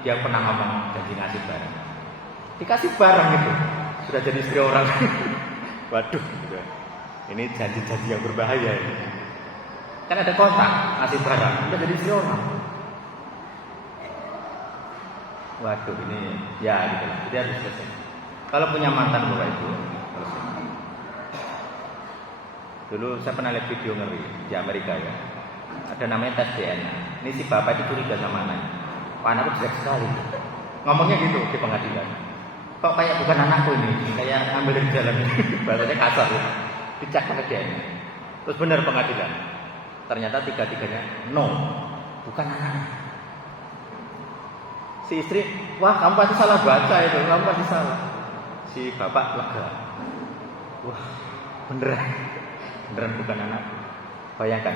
dia pernah ngomong janji ngasih barang, dikasih barang gitu, sudah jadi istri orang. Waduh gitu. Ini janji-janji yang berbahaya ini. Kan ada kontak, ngasih barang, udah jadi istri orang. Waduh, ini ya gitu lah. Jadi harus selesai. Kalau punya mantan Bapak Ibu, selesai. Dulu saya pernah lihat video ngeri di Amerika ya. Ada namanya tes DNA. Ini si bapak itu curiga sama anaknya. Wah, anakku jelek sekali. Ngomongnya gitu di pengadilan. Kok kayak bukan anakku ini, kayak ngambil dari jalan. Bahasanya kasar ya. Dicek pakai DNA. Terus benar pengadilan. Ternyata tiga-tiganya no, bukan anaknya. Si istri, wah kamu pasti salah baca itu, kamu pasti salah. Si bapak lega. Wah, beneran bukan anakku. Bayangkan,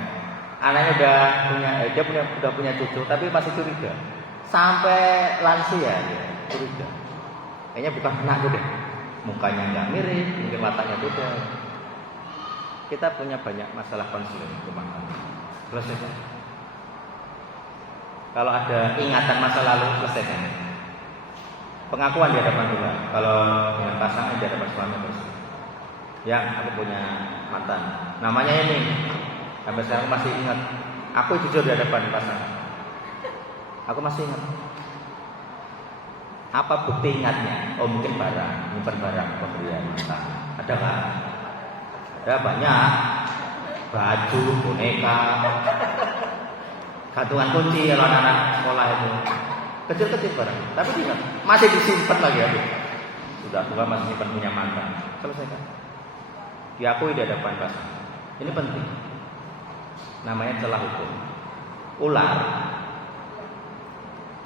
anaknya udah punya cucu, tapi masih curiga. Sampai lansia dia curiga. Kayaknya bukan anakku deh. Mukanya nggak mirip, mungkin wataknya beda. Kita punya banyak masalah konseling rumah tangga. Selesai. Kalau ada ingatan masa lalu, selesaikan. Pengakuan di hadapan Tuhan. Kalau dengan pasangan di hadapan suami bersih. Ya, aku punya mantan. Namanya ini. Sampai sekarang masih ingat. Aku jujur di hadapan pasangan. Aku masih ingat. Apa bukti ingatnya? Oh mungkin barang, nyimpan barang pemberian mantan. Ada nggak? Ada banyak. Baju, boneka, gantungan kunci kalau anak sekolah itu. Kecil-kecil barang. Tapi tidak, masih disimpan lagi aduh. Sudah tua masih simpan punya mantan. Selesaikan. Diakui di hadapan pasangan. Ini penting. Namanya celah hukum. Ular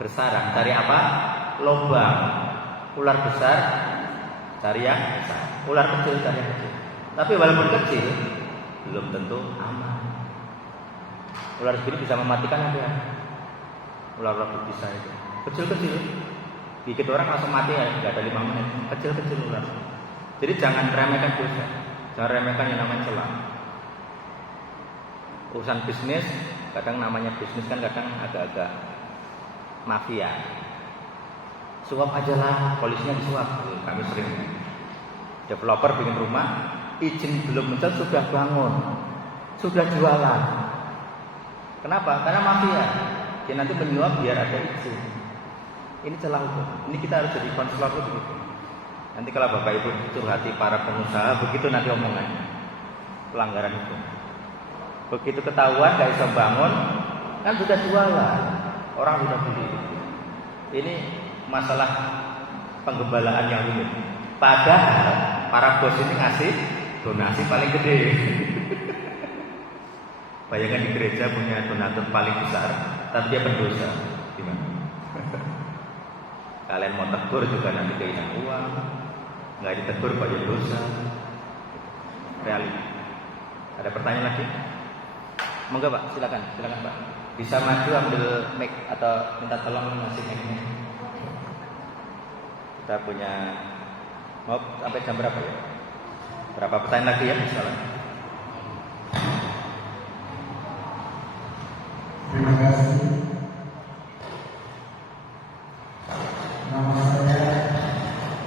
bersarang cari apa? Lubang. Ular besar cari yang besar. Ular kecil cari yang kecil. Tapi walaupun kecil belum tentu aman. Ular sendiri bisa mematikan apa ya? Ular-ular berbisa itu kecil-kecil, gigit orang langsung mati ya, tidak ada 5 menit. Kecil-kecil ular. Jadi jangan remehkan dosa, jangan remehkan yang namanya celah. Urusan bisnis, kadang namanya bisnis kan kadang agak-agak mafia. Suap aja lah, polisinya disuap. Kami sering developer bikin rumah, izin belum muncul sudah bangun, sudah jualan. Kenapa? Karena mafia. Dia nanti menyuap biar ada izin. Ini celah hukum. Ini kita harus jadi konselor begitu. Nanti kalau Bapak Ibu curhati para pengusaha, begitu nanti omongannya. Pelanggaran hukum. Begitu ketahuan gak bisa bangun, kan sudah jualan. Orang sudah beli. Ini masalah penggembalaan yang rumit. Padahal para bos ini ngasih donasi paling gede. Bayangkan di gereja punya donatur paling besar, tapi dia pendosa. Gimana? Kalian mau tegur juga nanti kehilangan uang, nggak ditegur banyak dosa. Realita. Ada pertanyaan lagi? Monggo Pak, silakan Pak. Bisa maju ambil mic atau minta tolong ngasih mic-nya. Kita punya mau sampai jam berapa ya? Berapa pertanyaan lagi ya? Misalnya. Terima kasih. Nama saya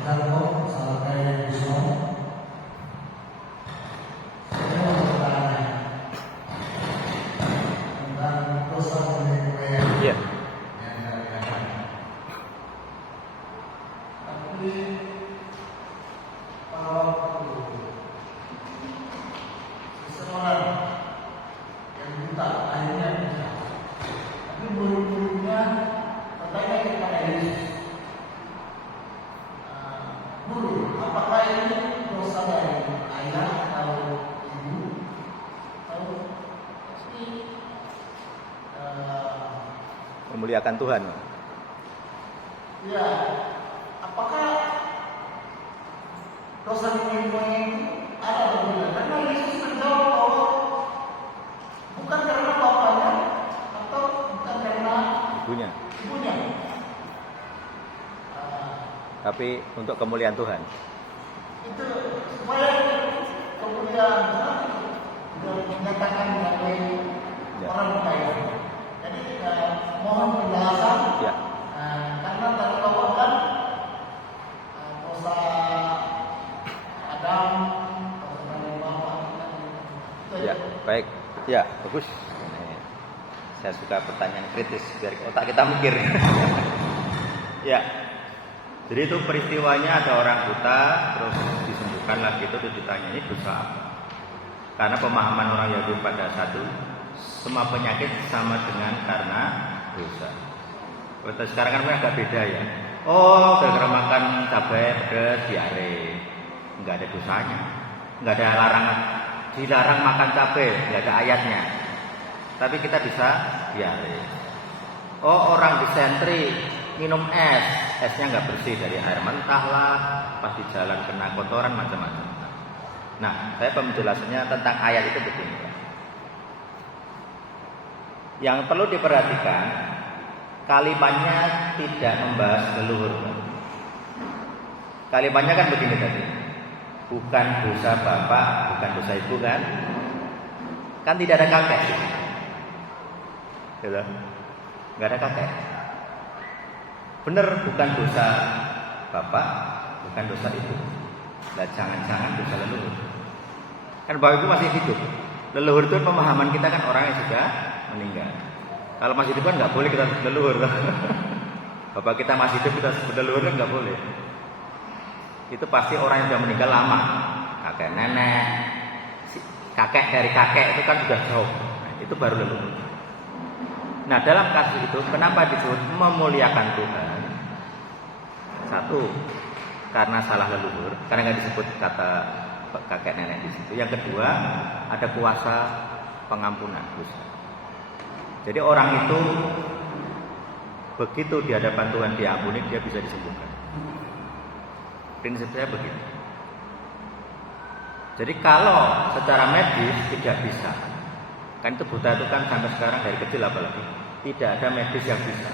Darko Salakaya Bismo. Saya mau bertanya tentang dosa penyembelihan. Iya. Tapi kalau seseorang yang buta akhirnya bisa, tapi murid-muridnya bertanya kepada Yesus, Guru, apakah ini dosa dari ayah atau ibu? Atau ini Memuliakan Tuhan. ya, apakah dosa nenek moyang itu ada atau tidak? Karena Yesus menjawab bahwa bukan karena bapaknya atau bukan karena Ibunya. ibunya. Tapi untuk kemuliaan Tuhan. Itu supaya kemudian sudah menyatakan sebagai Ya. orang baik. Jadi mohon penjelasan. Ya. Karena terbawa kan dosa Adam, dosa dari bapak kita Baik, ya bagus. Ini, saya suka pertanyaan kritis biar otak kita mikir. Ya, jadi itu peristiwanya ada orang buta terus disembuhkan lagi itu ditanya ini dosa apa? Karena pemahaman orang Yahudi pada satu semua penyakit sama dengan karena dosa. Kalau sekarang kan agak beda ya. Oh, gara-gara makan cabai pedas diare, nggak ada dosanya, nggak ada larangan, dilarang makan cabai, nggak ada ayatnya. Tapi kita bisa diare. Oh, orang disentri minum es, esnya nggak bersih dari air mentah lah, pas di jalan kena kotoran macam-macam. Nah, saya penjelasannya tentang ayat itu begini. Yang perlu diperhatikan, kalimatnya tidak membahas leluhur. Kalimatnya kan begini tadi, bukan dosa bapak, bukan dosa ibu kan? Kan tidak ada kakek, gitu? Nggak ada kakek. Bener, bukan dosa bapak, bukan dosa ibu. Nah, jangan-jangan dosa leluhur. Kan bapak ibu masih hidup. Leluhur itu pemahaman kita kan orang yang sudah meninggal. Kalau masih hidup kan nggak boleh kita sebut leluhur. Bapak kita masih hidup kita sebut leluhur kan nggak boleh. Itu pasti orang yang sudah meninggal lama. Kakek nenek, kakek dari kakek itu kan sudah jauh. Nah, itu baru leluhur. Nah, dalam kasus itu kenapa disebut memuliakan Tuhan? Satu, karena salah leluhur, karena nggak disebut kata kakek nenek di situ. Yang kedua, ada kuasa pengampunan dosa. Jadi orang itu begitu di hadapan Tuhan diampuni, dia bisa disembuhkan. Prinsip saya begitu. Jadi kalau secara medis tidak bisa, kan itu buta itu kan sampai sekarang dari kecil apalagi tidak ada medis yang bisa.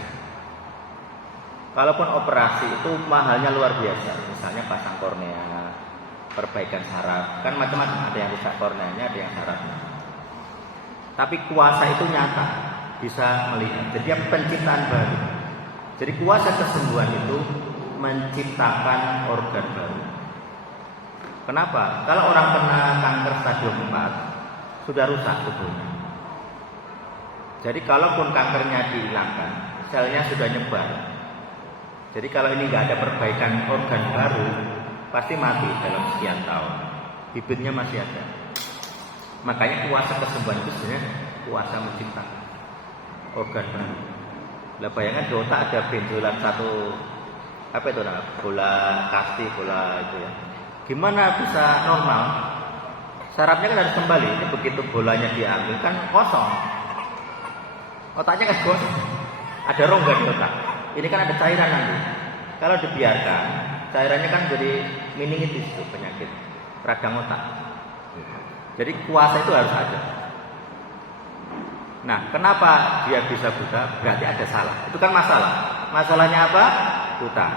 Kalaupun operasi itu mahalnya luar biasa, misalnya pasang kornea, perbaikan saraf, kan macam-macam, ada yang rusak korneanya, ada yang sarafnya. Tapi kuasa itu nyata, bisa melihat. Jadi penciptaan baru. Jadi kuasa kesembuhan itu menciptakan organ baru. Kenapa? Kalau orang kena kanker stadium 4 sudah rusak tubuhnya. Jadi kalaupun kankernya dihilangkan, selnya sudah nyebar. Jadi kalau ini nggak ada perbaikan organ baru, pasti mati dalam sekian tahun. Bibitnya masih ada. Makanya kuasa kesembuhan itu sebenarnya kuasa menciptakan organ baru. Lah bayangkan di otak ada benjolan satu, apa itu nah, bola kasti, bola itu ya. Gimana bisa normal? Sarafnya kan harus kembali. Ini begitu bolanya diambil kan kosong. Otaknya kan kosong. Ada rongga di otak. Ini kan ada cairan nanti. Kalau dibiarkan, cairannya kan jadi meningitis itu penyakit radang otak. Jadi kuasa itu harus ada. Nah, kenapa dia bisa buta? Berarti ada salah. Itu kan masalah. Masalahnya apa? Buta.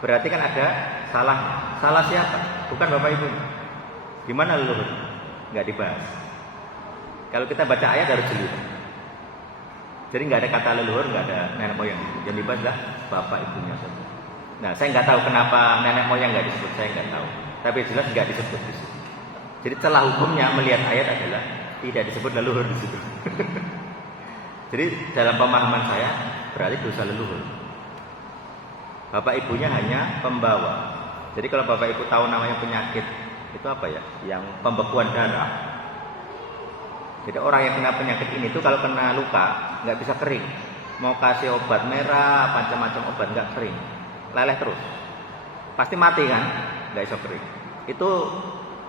Berarti kan ada salah. Salah siapa? Bukan bapak ibu. Gimana leluhur? Nggak dibahas. Kalau kita baca ayat harus jeli. Jadi nggak ada kata leluhur, nggak ada nenek moyang. Yang dibahas adalah bapak ibunya saja. Nah, saya nggak tahu kenapa nenek moyang nggak disebut. Saya nggak tahu. Tapi jelas nggak disebut di situ. Jadi celah hukumnya melihat ayat adalah tidak disebut leluhur di situ. Jadi dalam pemahaman saya berarti dosa leluhur. Bapak ibunya hanya pembawa. Jadi kalau bapak ibu tahu namanya penyakit itu apa ya? Yang pembekuan darah. Jadi orang yang kena penyakit ini tuh kalau kena luka nggak bisa kering. Mau kasih obat merah, macam-macam obat nggak kering, leleh terus. Pasti mati kan? Nggak bisa kering. Itu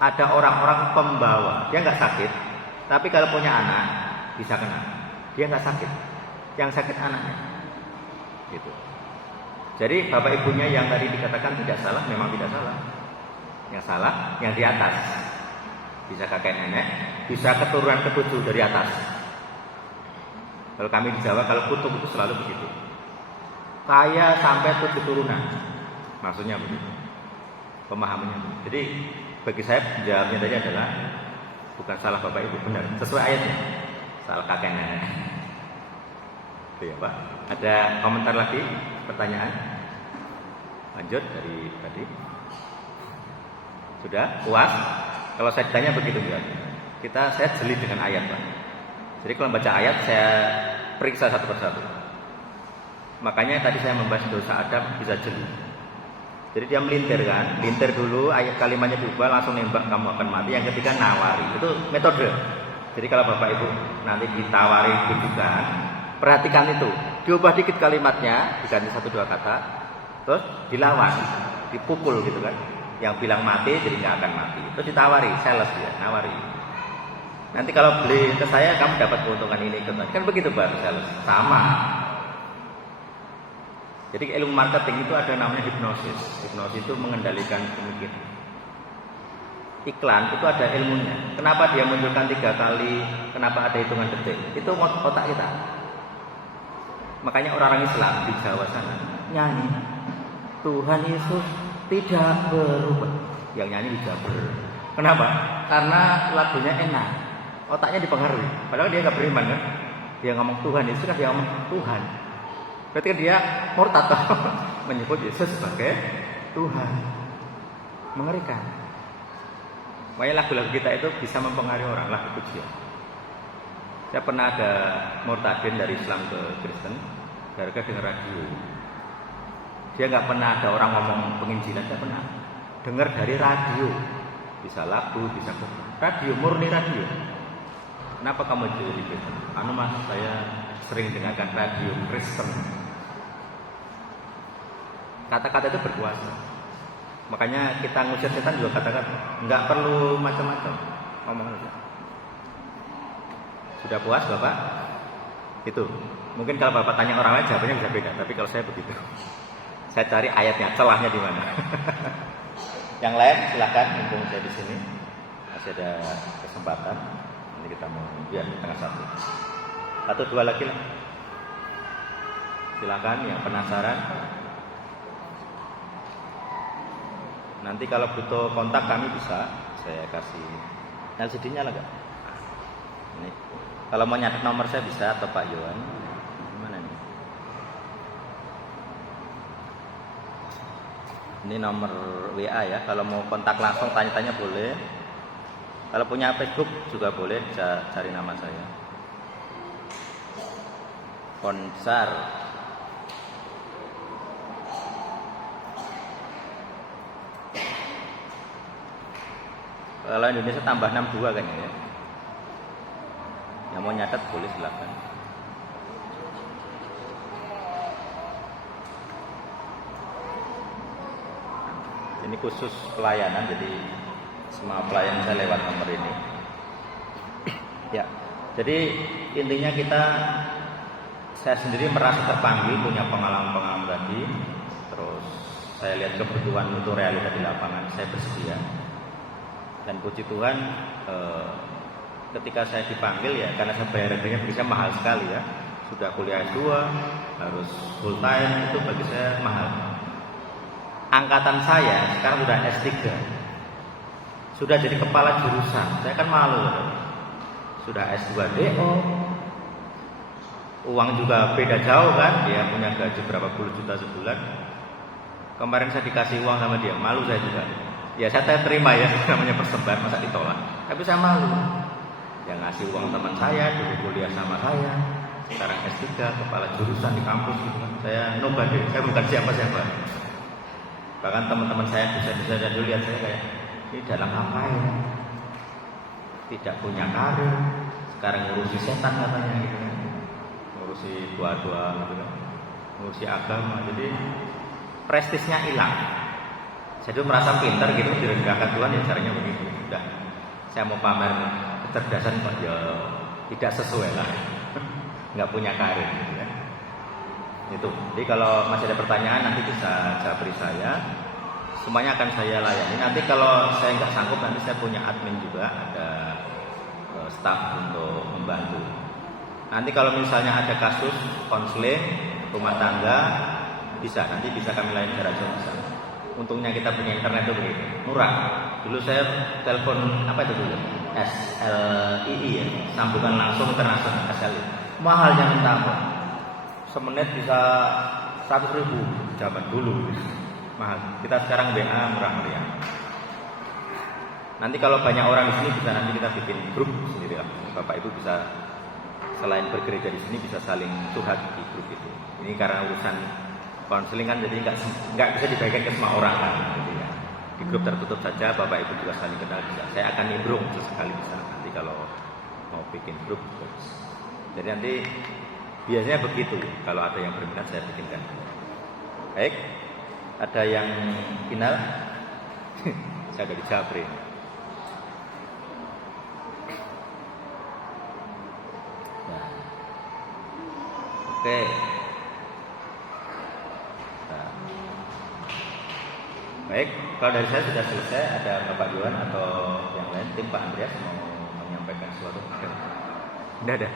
ada orang-orang pembawa. Dia nggak sakit, tapi kalau punya anak bisa kena. Dia nggak sakit, yang sakit anaknya. Gitu. Jadi bapak ibunya yang tadi dikatakan tidak salah, memang tidak salah. Yang salah yang di atas. Bisa kakek nenek, bisa keturunan ketujuh dari atas. Kalau kami di Jawa, kalau kutub itu selalu begitu. Kaya sampai 7 turunan. Maksudnya begitu. Pemahamannya begitu. Jadi bagi saya jawabnya tadi adalah bukan salah bapak ibu, benar. Sesuai ayatnya. Salah kakek nenek. Itu ya Pak. Ada komentar lagi? Pertanyaan? Lanjut dari tadi. Sudah? Puas? Kalau saya tanya begitu enggak? saya jeli dengan ayat, Pak. Jadi kalau baca ayat saya periksa satu persatu. Makanya tadi saya membahas dosa Adam bisa jeli. Jadi dia melintir kan, lintir dulu, ayat kalimatnya diubah, langsung nembak kamu akan mati. Yang ketiga nawari, itu metode. Jadi kalau Bapak Ibu nanti ditawari rujukan, perhatikan itu, diubah dikit kalimatnya, diganti 1-2 kata, terus dilawan, dipukul gitu kan. Yang bilang mati jadi nggak akan mati. Terus ditawari, sales dia, nawari. Nanti kalau beli ke saya, kamu dapat keuntungan ini, kan begitu Pak, sales. Sama. Jadi ilmu marketing itu ada namanya hipnosis. Hipnosis itu mengendalikan pemikiran. Iklan itu ada ilmunya. Kenapa dia munculkan 3 kali? Kenapa ada hitungan detik? Itu otak kita. Makanya orang-orang Islam di Jawa sana nyanyi Tuhan Yesus tidak berubah. Yang nyanyi di Jabar. Kenapa? Karena lagunya enak. Otaknya dipengaruhi. Padahal dia nggak beriman kan? Dia ngomong Tuhan Yesus kan dia ngomong Tuhan. Berarti kan dia murtad menyebut Yesus sebagai Tuhan. Mengerikan. Makanya lagu-lagu kita itu bisa mempengaruhi orang, lagu pujian. Saya pernah ada murtadin dari Islam ke Kristen gara-gara dengar radio. Dia nggak pernah ada orang ngomong penginjilan, saya pernah dengar dari radio. Bisa lagu, bisa radio, murni radio. Kenapa kamu jadi Kristen? Mas, saya sering dengarkan radio Kristen. Kata-kata itu berkuasa. Makanya kita ngusir setan juga katakan nggak perlu macam-macam, ngomong aja. Sudah puas Bapak? Itu. Mungkin kalau Bapak tanya orang lain jawabannya bisa beda, tapi kalau saya begitu. Saya cari ayatnya, celahnya di mana. Yang lain silakan, mumpung saya di sini masih ada kesempatan. Nanti kita mau biar tengah 1. 1-2 lagi lah. Silakan yang penasaran. Nanti kalau butuh kontak kami bisa saya kasih LCD-nya lah gak? Ini. Kalau mau nyatet nomor saya bisa atau Pak Yohan. Gimana nih? Ini nomor WA ya. Kalau mau kontak langsung tanya-tanya boleh. Kalau punya Facebook juga boleh cari nama saya. Konsar. Kalau Indonesia tambah 62 kayaknya ya. Yang mau nyatet boleh silakan. Ini khusus pelayanan, jadi semua pelayan saya lewat nomor ini. Ya, jadi intinya saya sendiri merasa terpanggil, punya pengalaman-pengalaman tadi. Terus saya lihat kebutuhan untuk realita di lapangan, saya bersedia. Dan puji Tuhan, ketika saya dipanggil ya, karena saya bayar harganya bisa mahal sekali ya. Sudah kuliah S2, harus full time, itu bagi saya mahal. Angkatan saya sekarang sudah S3, sudah jadi kepala jurusan. Saya kan malu, sudah S2 DO, uang juga beda jauh kan, dia punya gaji berapa puluh juta sebulan. Kemarin saya dikasih uang sama dia, malu saya juga. Ya saya terima ya, namanya persembahan, masa ditolak. Tapi saya malu. Yang ngasih uang teman saya, dulu kuliah sama saya, sekarang S3, kepala jurusan di kampus gitu kan. Saya nobody, saya bukan siapa-siapa. Bahkan teman-teman saya bisa dulu lihat saya kayak, ini dalam apa ya? Tidak punya karir, sekarang ngurusi setan katanya gitu kan. Ngurusi dua-dua gitu kan. Ngurusi agama, jadi prestisnya hilang. Saya dulu merasa pintar gitu, direndahkan Tuhan ya caranya begitu. Udah, saya mau pamer kecerdasan kok ya tidak sesuai lah. Nggak punya karir gitu ya. Itu. Jadi kalau masih ada pertanyaan nanti bisa japri saya. Semuanya akan saya layani. Nanti kalau saya nggak sanggup nanti saya punya admin juga, ada staf untuk membantu. Nanti kalau misalnya ada kasus konseling rumah tangga bisa, nanti bisa kami layani secara jauh. Untungnya kita punya internet itu begitu murah. Dulu saya telepon apa itu dulu? SLII ya, sambungan langsung internasional SLI. Mahalnya minta ampun. Semenit bisa 100.000 zaman dulu. Mahal. Kita sekarang WA murah meriah. Nanti kalau banyak orang di sini bisa nanti kita bikin grup sendiri lah. Bapak Ibu bisa selain bergereja di sini bisa saling curhat di grup itu. Ini karena urusan konseling kan jadi nggak bisa dibagikan ke semua orang kan. Jadi, ya, di grup tertutup saja Bapak Ibu juga saling kenal bisa. Saya akan nimbrung sesekali bisa nanti kalau mau bikin grup. Jadi nanti biasanya begitu. Kalau ada yang berminat saya bikinkan. Baik, ada yang final? Saya udah dijabri. Nah. Oke. Nah. Baik, kalau dari saya sudah selesai. Ada Bapak Johan atau yang lain, tim Pak Andreas mau menyampaikan sesuatu? Tidak ada.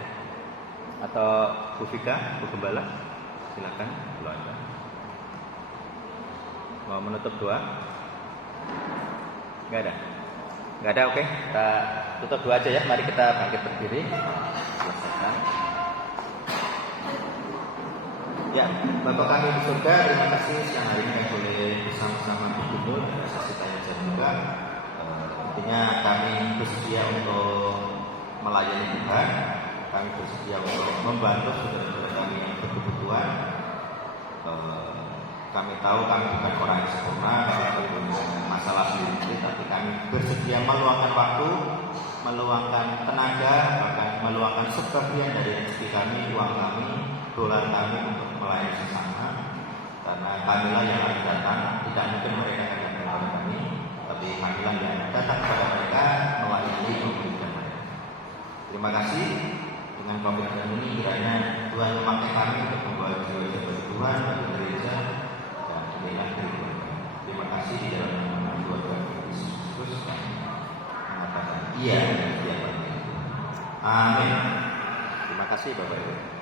Atau Bu Vika, Bu Gembala, silakan. Kalau ada. Mau menutup doa? Enggak ada. Enggak ada, oke. Kita tutup doa aja ya. Mari kita bangkit berdiri. Selesaikan. Ya, Bapak kami di surga, terima kasih siang hari ini kami boleh bersama-sama berkumpul dan saksi tanya jawab juga. Intinya kami bersedia untuk melayani Tuhan. Kami bersedia untuk membantu saudara-saudara kami yang berkebutuhan. Kami tahu kami bukan orang yang sempurna, kami punya masalah sendiri, tapi kami bersedia meluangkan waktu, meluangkan tenaga, bahkan meluangkan sebagian dari rezeki kami, uang kami, dolar kami untuk melayani sesama. Karena kamilah yang akan datang, tidak mungkin mereka akan datang kepada kami, tapi kamilah yang datang kepada mereka melayani pemberian mereka. Terima kasih. Dengan komitmen ini kiranya Tuhan memakai kami untuk membawa jiwa-jiwa bagi Tuhan, bagi gereja, dan inilah kehidupan. Terima kasih di dalam nama Tuhan Yesus Kristus mengatakan iya setiap hari. Amin. Terima kasih Bapak Ibu.